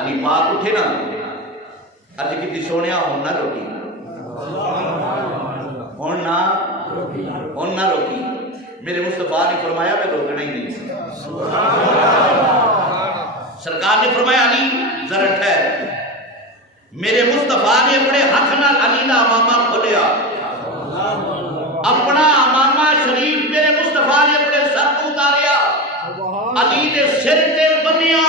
علی پاک اٹھے نا، عرض کی سونیا ہوں نہ روکی، ہوں نہ روکی، میرے مصطفیٰ نے فرمایا میں روکنا ہی نہیں۔ سرکار نے فرمایا علی ذرا ٹھہر، میرے مصطفیٰ نے اپنے ہاتھ نال علی دا امامہ کھولیا، اپنا امامہ شریف میرے مصطفیٰ نے اپنے سر کو اتاریا، علی نے سر تے بنیا،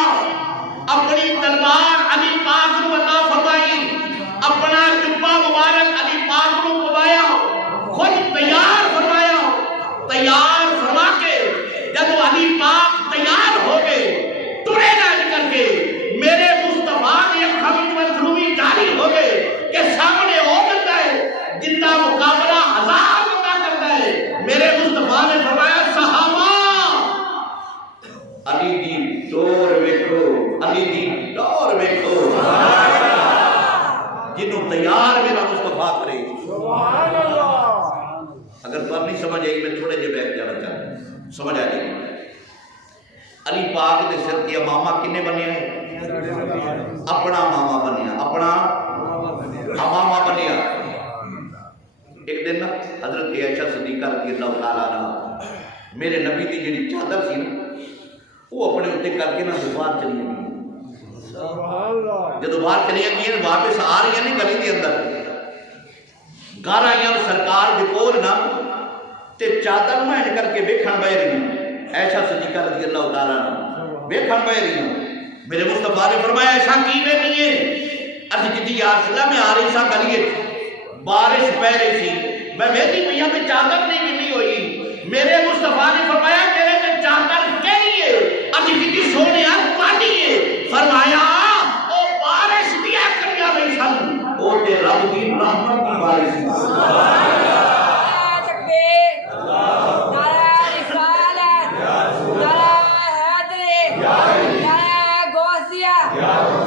اپنی تلوار علی پاک کو عطا فرمائی، اپنا جبہ مبارک علی پاک کو پوایا، خود تیار فرمایا، تیار فرما کے جب علی پاک تیار ہو گئے ٹرے نہ کر کے میرے مصطفیٰ نے خمید مظلومی جاری ہو گئے کہ سامنے ہو کرتا ہے جن کا مقابلہ 1000 بندہ کرتا ہے۔ میرے مصطفیٰ نے فرمایا صحابہ علی دی ٹور ویکھو، علی دی ٹور ویکھو، جنہوں تیار میرا مصطفیٰ کرے۔ اگر تو نہیں سمجھ آئی میں تھوڑے جے بیٹھ جانا چاہتا ہوں، سمجھ آ جائے۔ علی پاک دے سر کی امامہ کنے بنیا ہے؟ اپنا امامہ بنیا، اپنا امامہ بنیا۔ ایک دن حضرت عائشہ صدیقہ رضی اللہ تعالیٰ عنہ میرے نبی کی جڑی چادر سی نا وہ اپنے اتنے کر کے نا باہر چلی گئی، جب باہر چلی گئی واپس آ رہی ہیں گلی کے اندر، گھر آئی سرکار دے کول نا تے چادر مہن کر کے ویکھن بہ رہی، عائشہ صدیقہ رضی اللہ تعالیٰ عنہ ویکھن بہ رہی۔ میرے مصطفیٰ نے فرمایا ایسا کی ویکھنی ہے؟ عرض کی یا رسول اللہ میں آ رہی سا گلیے، بارش پہ رہی تھی، میں ویکھی پئی تے چادر نہیں ملی ہوئی۔ میرے مصطفیٰ نے فرمایا میرے تے چادر کہڑی ہے؟ عرض کی سونیا پانی ہے۔ فرمایا او بارش دیا کریاں نہیں سن، او تے رب دی رحمت کی بارش سی۔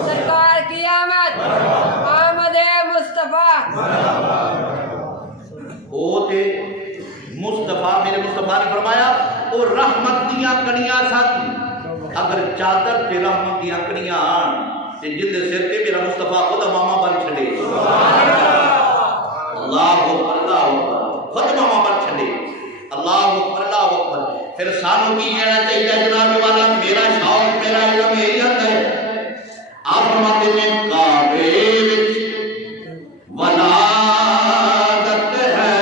سرکار کی آمد، آمد مصطفیٰ۔ او تے مصطفیٰ، میرے مصطفیٰ نے فرمایا او رحمت دیاں کڑیاں سن، اگر چادر تے رحمت دیاں کڑیاں آن تے جن دے سر تے میرا مصطفیٰ خود امامہ بن چھڑے۔ اللہ اکبر، اللہ اکبر، خود امامہ بن چھڑے۔ اللہ اکبر، اللہ اکبر۔ پھر سانوں کی کہنا چاہیے جناب والا میرا شوق میرا علم یہی ہے، آپ فرماتے ہیں کعبے وچ ولادت ہے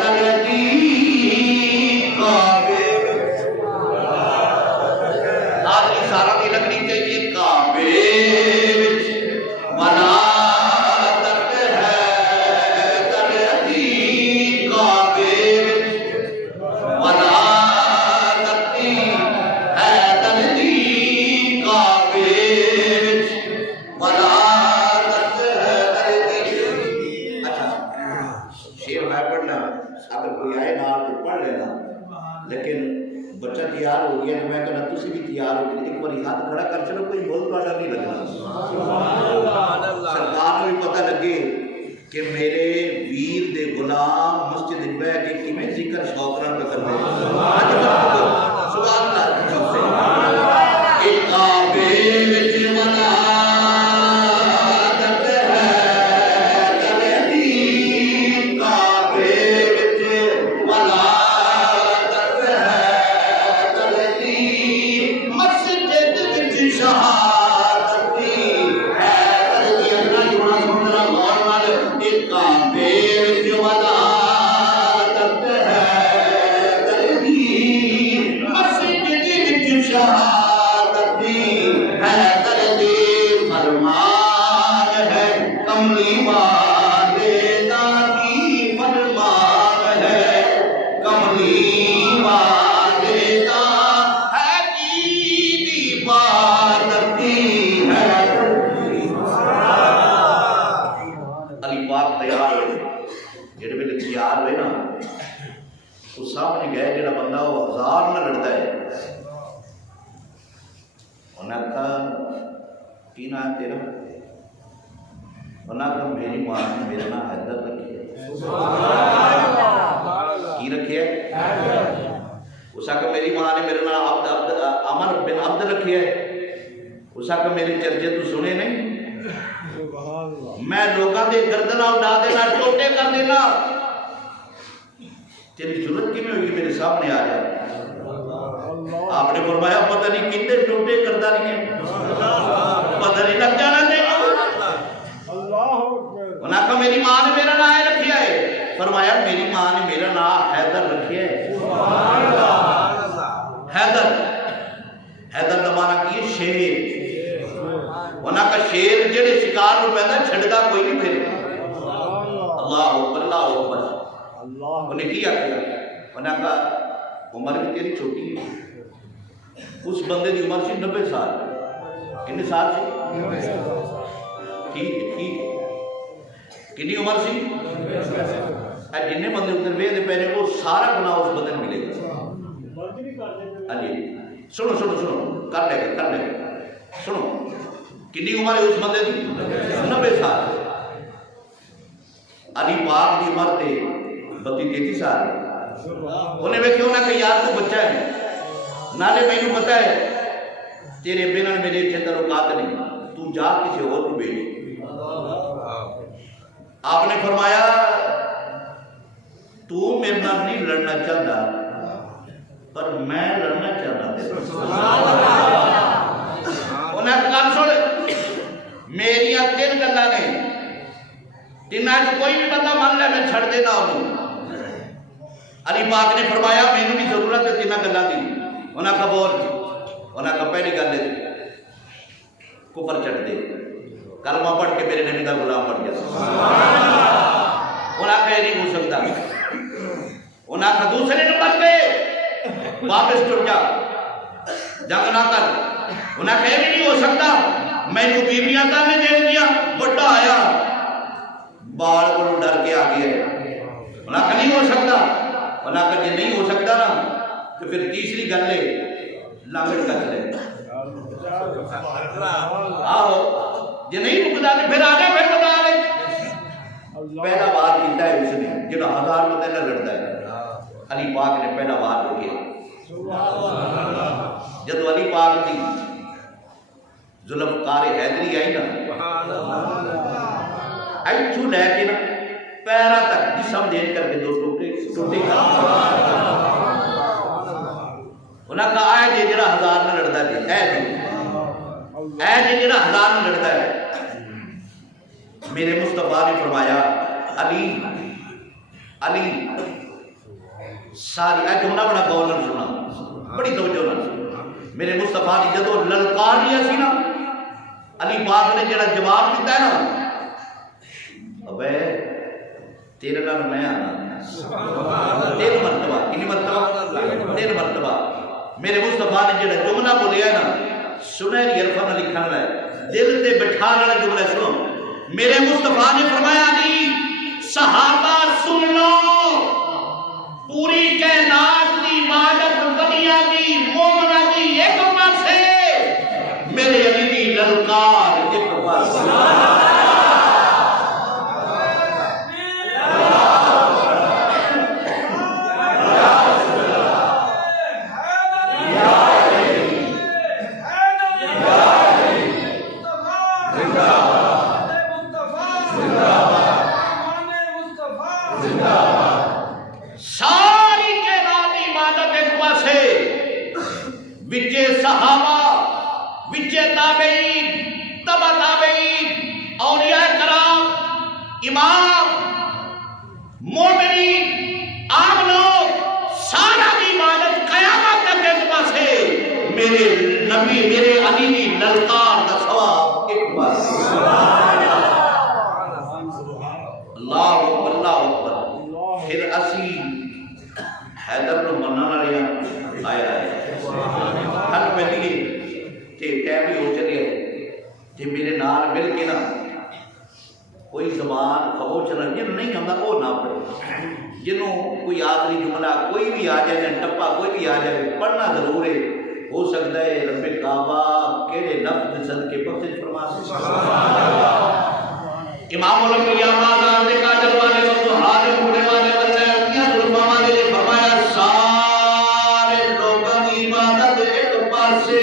درجی، کعبے آدمی سارا بھی لگنی چاہیے، کعبے وچ ولادت ہے درجی، کعبے وچ ولادت پڑھ لینا لیکن بچہ تیار ہو گیا تو میں کہنا تسی بھی تیار ہو گئے ایک بار ہاتھ کھڑا کر چلو کوئی بول پاڑا نہیں لگنا سرکار کو بھی پتہ لگے کہ میرے ویر دے غلام مسجد بیٹھ کے کیویں ذکر شوق نال کرتے ہیں سبحان اللہ ایک کعبے وچ منا میری ماں نے میرا نام حیدر رکھی ہے کی رکھی ہے اس کا میری ماں نے میرا نام عمر بن عبد رکھی ہے اس کا میرے چرچے تو سنے نہیں میں لوگوں کے گردن اڑا دینا ٹوٹے کر دینا تیری ضرورت کی میں ہوگی میرے سامنے آ جائے آپ نے فرمایا پتہ نہیں کتنے ٹوٹے کرتا نہیں ہے پتہ نہیں لگ جانا چاہیے انہاں کہا میری ماں نے میرا نام رکھیا ہے فرمایا میری ماں نے میرا نام حیدر رکھیا ہے حیدر حیدر کا معنی کی ہے شیر انہاں کا شیر جڑے شکار نو پہندا چھڑدا کوئی نہیں پھر اللہ اکبر انہیں کیا انہاں کا عمر بھی تیری چھوٹی ہے اس بندے دی عمر سی 90 سال کتنے سال سی ٹھیک ہے کنی عمر سی جن بندے ادھر وے پہنے وہ سارا گناہ اس بندے ملے گا جی سنو سنو سنو کر لے گا سنو کنی عمر ہے اس بندے دی 90 سال علی پاک دی عمر تے 32-33 سال انہیں ویکھیا انہاں کہ یار تو بچہ ہے نالے مینوں پتہ ہے تیرے بنا میرے اندر اوقات نہیں تو جا کسی اور کو بھیج آپ نے فرمایا تو میرے نام نہیں لڑنا چاہتا پر میں لڑنا چاہتا انہیں کہا سن میری 3 گلاں نہیں تیناں جو کوئی بھی بندہ مان لے میں چھڑ دینا انہوں علی پاک نے فرمایا میں نے بھی ضرورت ہے 3 گلاں دی انہاں کا بول انہاں کا پہلی گل ہے کفر چڑھ دے کلمہ پڑھ کے میرے نبی کا غلام بن گیا انہاں کہہ نہیں ہو سکتا انہاں کا دوسرے نمبر پہ واپس ٹر جا جنگ نہ کر انہاں کہہ بھی نہیں ہو سکتا میں نے بیویاں تانے دے دیا بڑا آیا بال کو ڈر کے آ گیا انہاں کا نہیں ہو سکتا انہاں کا یہ نہیں ہو سکتا نا تو پھر تیسری گل ہے لانگڑ کا چلے آہو یہ نہیں رکتا نہیں پھر آگے پھر بتا رہے پہلا وار کیتا ہے اس نے جنہا 1000 بندے نہ لڑتا ہے علی پاک نے پہلا وار رکھے جب علی پاک دی ذوالفقار حیدری آئی نا ایچو لے کے نا پیرا تک جسم دین کر کے 2 ٹوٹے کر انہاں کہا آئے جی جڑا 1000 نہ لڑتا ہے اے جی جڑا 1000 نہ لڑتا ہے میرے مصطفیٰ نے فرمایا علی ساری اے جملہ بڑا غور نہ سنا بڑی توجہ نہ سنا میرے مصطفیٰ نے جدو للکار لیا سی نا علی پاک نے جڑا جواب دیتا ہے نا ابے تیرے نال میں آنا 3 مرتبہ کنی مرتبہ 3 مرتبہ میرے مصطفیٰ نے جڑا جملہ بولیا ہے نا سنہری حرفاں نال لکھن والا ہے دل تے بٹھان والا جملہ سنو میرے مصطفیٰ نے فرمایا علی صحابہ سن لو پوری کائنات ساری کائنات عبادت ایک پاسے وچے صحابہ وچے تابعین تبع تابعین اولیاء کرام امام مومنین عام لوگ سارا کی عبادت قیامت تک ایک پاسے میرے نبی میرے علی دی للکار دا ثواب ایک پاسے اللہ اکبر پھر اسی حیدر نو مننا رہیا آیا ہے ہر میں دیئے کہ ٹائم بھی ہو چلے کہ میرے نال مل کے نا کوئی زبان خبوچ رہا جن نہیں ہوتا وہ نہ پڑھے جنہوں کوئی آخری جملہ کوئی بھی آ جائے ٹپا کوئی بھی آ جائے پڑھنا ضرور ہے ہو سکتا ہے رب کعبہ کیڑے لفظ صدقے بخشش فرما امام الانبیاء آزاد کا جلوانے وقت حال بوڑھے والے بچے اپنی ظلمہ والے نے فرمایا سارے لوگوں کی عبادت ایک پاسے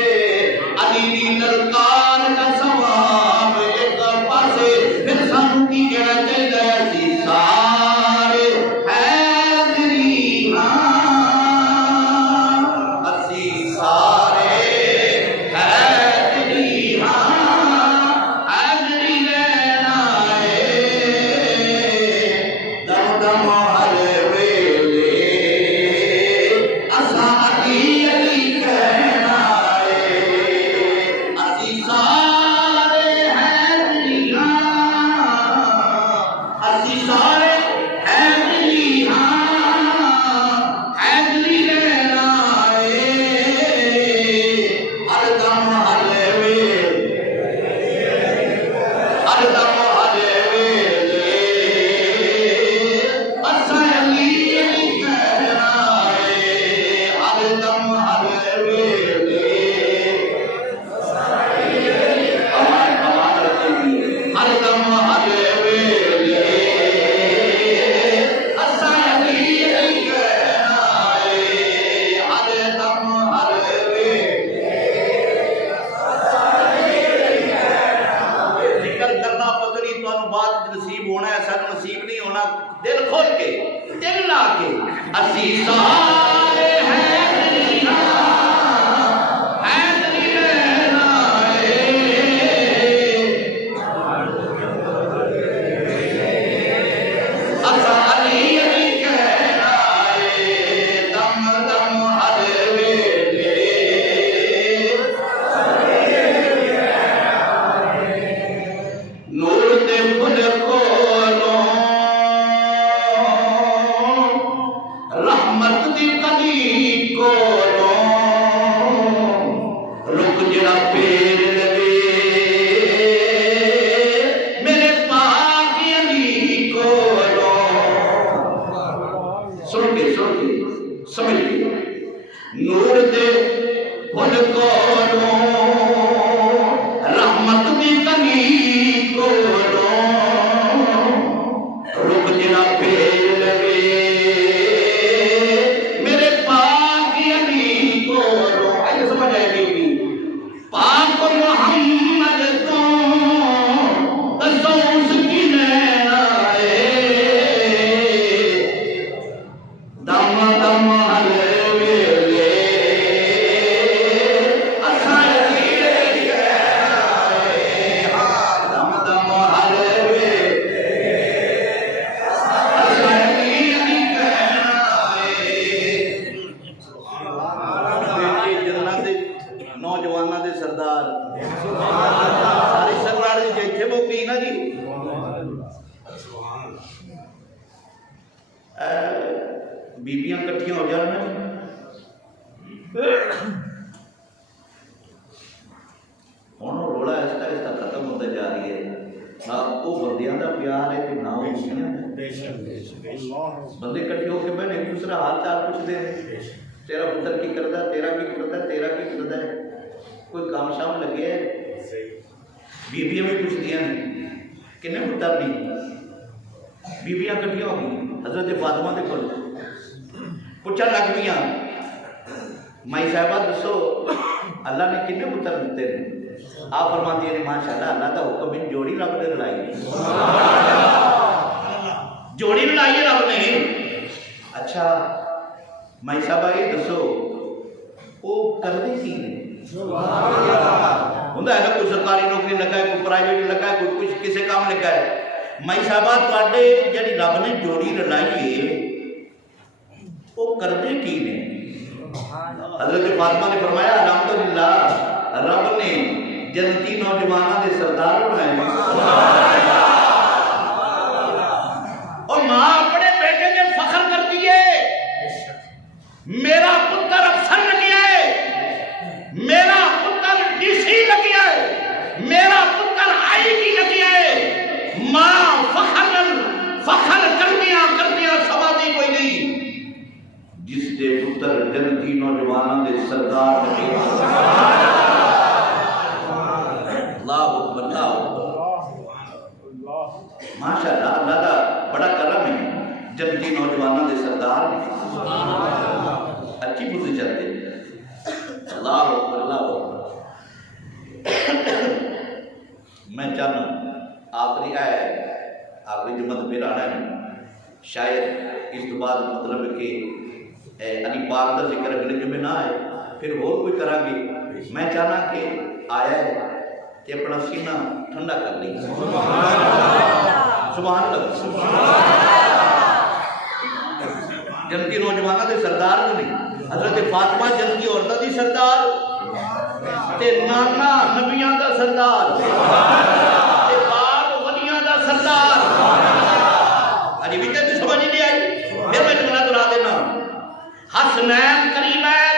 علی دی للکار کا ثواب ایک پاسے پھر سانو کی کہنا چاہیے سی سارے حیدری اسی سارے حیدری حیدری لینا دم دم ہر ویلے اسا علی علی کہنا اسی سارے حیدری اسی سارے حیدری حیدری لینا ہر دم ہر ویلے ہر دم ہر ویلے اسا علی علی کہنا ہر دم ہر ویلے ہر دم ہر ویلے اسا علی علی کہنا ہر دم ہر ویلے ذکر کرنا پتری تو بات نصیب ہونا ہے سر نصیب نہیں ہونا دل کھول کے دل لا کے اسی سارے حیدری حیدری لینا اسا علی علی کہنا دم دم ہر ویلے نور دے پھل کولوں رحمت دی کلی کولوں رک جڑا پیر لوے میرے پاک علی کولوں سن کے سمجھ کے نور دے پھل کولوں رحمت دی کلی کولوں رک جڑا پیر لوے میرے پاک علی کولوں آئیے سمجھ آئے گی پاک محمد تو دسو اس کی لینا دم دم ہر ویلے اسا علی علی کہنا دم دم ہر ویلے اسا علی علی کہنا جنت دے نوجواناں دے سردار ساری سردار دی جیتھے موقعی نا جی بیبیاں کٹھیاں ہو جان ہوں رولا ایسا ایسا ختم ہوتا جا رہی ہے نہ وہ بندیاں دا پیار ہے کہ نہ وہ بندے کٹھے ہو کے بہن ایک دوسرا حال چال پوچھتے ہیں تیرا پتر کی کرتا ہے تیرا کی کرتا ہے تیرا کی کرتا ہے کوئی کام شام لگے ہے بیبیاں بھی پوچھتی ہیں کنے پتر نہیں بیبیاں کٹھیاں ہو گئی حضرت فاطمہ دے کول پوچھا لگ گیا مائی صاحبہ دسو اللہ نے کنے پتر دیتے ہیں آپ فرماتی ہیں ماشاءاللہ اللہ کا حکم ان جوڑی رب نے لڑائی جوڑی بنائی ہے رب نے. اچھا مائی صاحب یہ دسو وہ کرتے کی نے؟ ہوں ہے نا کوئی سرکاری نوکری لگا ہے, کوئی پرائیویٹ لگا ہے, کوئی کچھ کسی کام لگا ہے. مائی صاحبہ تے جی رب نے جوڑی رلائی ہے وہ کرتے کی نے؟ حضرت فاطمہ نے فرمایا الحمدللہ رب نے جنتی نوجوانوں کے سردار بنائے. اور ماں اپنے بیٹے نے فخر کرتی ہے میرا پتر افسر لگیا ہے, میرا پتر ڈی سی لگیا ہے, میرا پتر آئی ٹی لگیا ہے. ماں فخر کردیاں سماجی کوئی نہیں جس دے پتر جنتی نوجوانوں دے سردار لگے. اللہ اکبر اللہ ماشاءاللہ اللہ دا بڑا کرم ہے. جنتی نوجوانوں دے سردار نے اچھی بولی چلتے. اللہ اکبر اللہ اکبر. میں چاہنا آخری آخری جمعہ پھر آنا ہے شاید اس تو بعد مطلب کہ علی پاک کا ذکر اگلے جمعے نہ آئے پھر اور کوئی کرا گے. میں چاہنا کہ آیا ہے کہ اپنا سینہ ٹھنڈا کر لیں. سبحان اللہ. جنتی نوجوانوں کے سردار کو نہیں. حضرت فاطمہ جنتی عورتوں کی سردار تے نانا نبیاں دا سردار تے باپ ولیاں دا سردار. اجی بھی تے سمجھ نہیں آئی. پھر میں جملہ دہرا دینا. حسنین کریمین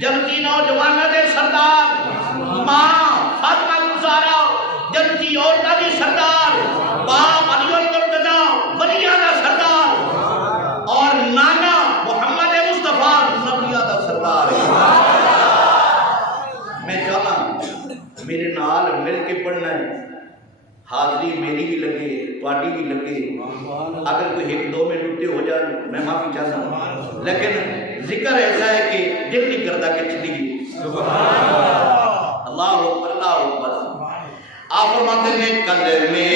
جنتی نوجوانوں کے سردار, ماں فاطمہ الزہرا جنتی عورتوں کی سردار, باپ علی المرتضیٰ ولیاں دا سردار, اور نانا محمد مصطفیٰ نبیاں دا سردار. میں چاہنا میرے نال مل کے پڑھنا ہے. حاضری میری بھی لگے تواڈی بھی لگے. اگر کوئی ایک دو منٹ اٹھے ہو جائے میں معافی چاہتا ہوں, لیکن ذکر ایسا ہے کہ دل نہیں کرتا کہ چلی گئی. اللہ اکبر اللہ اکبر. آپ فرماتے ہیں کل میں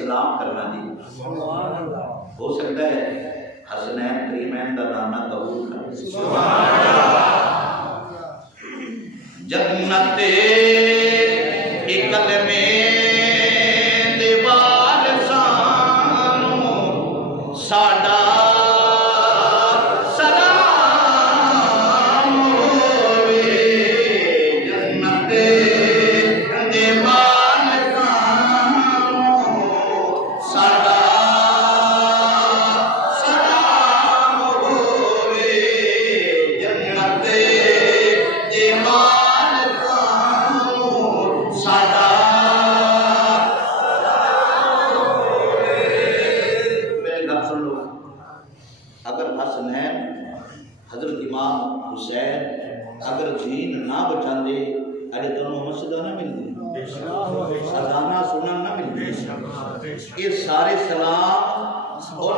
سلام کرنا جی ہو سکتا ہے حسنین کریمین کا نانا قبول کر. جنت اکل میں دیوار سانو ساڈا یہ سارے سلام اور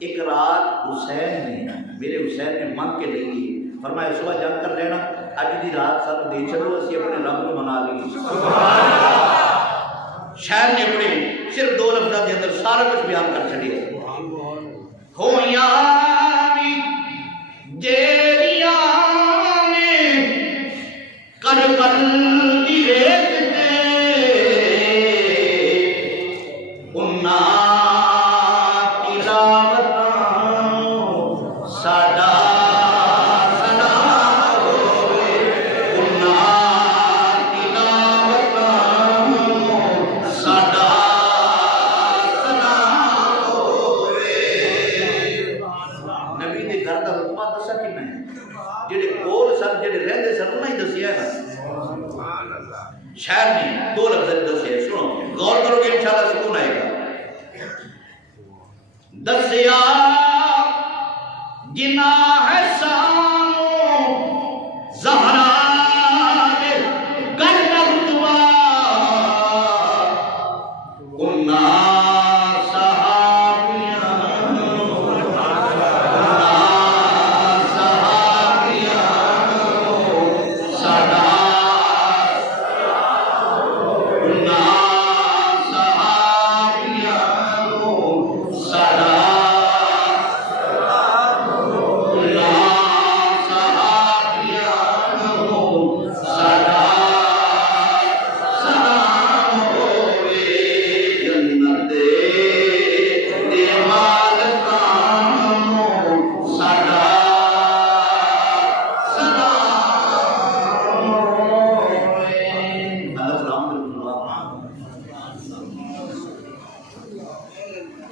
ایک رات میرے حسین نے مانگ کے لے لی. فرمایا صبح جنگ کر لینا, اج دی رات سب دے چلو اسی اپنے رب کو منا لی. شاعر نے اپنے صرف دو لفظوں کے اندر سارا کچھ بیان کر چڑیا. ہویاں جیریاں نے کربل دی ریت تے انہاں فرما دسا کہ نہیں جڑے کول سن جڑے رہندے سن انہاں ہی دسیا ہے نا سبحان اللہ شاعر نے دو لفظ دسے ہیں سنو غور کرو گے انشاءاللہ سکون آئے گا دسیا جنا ہے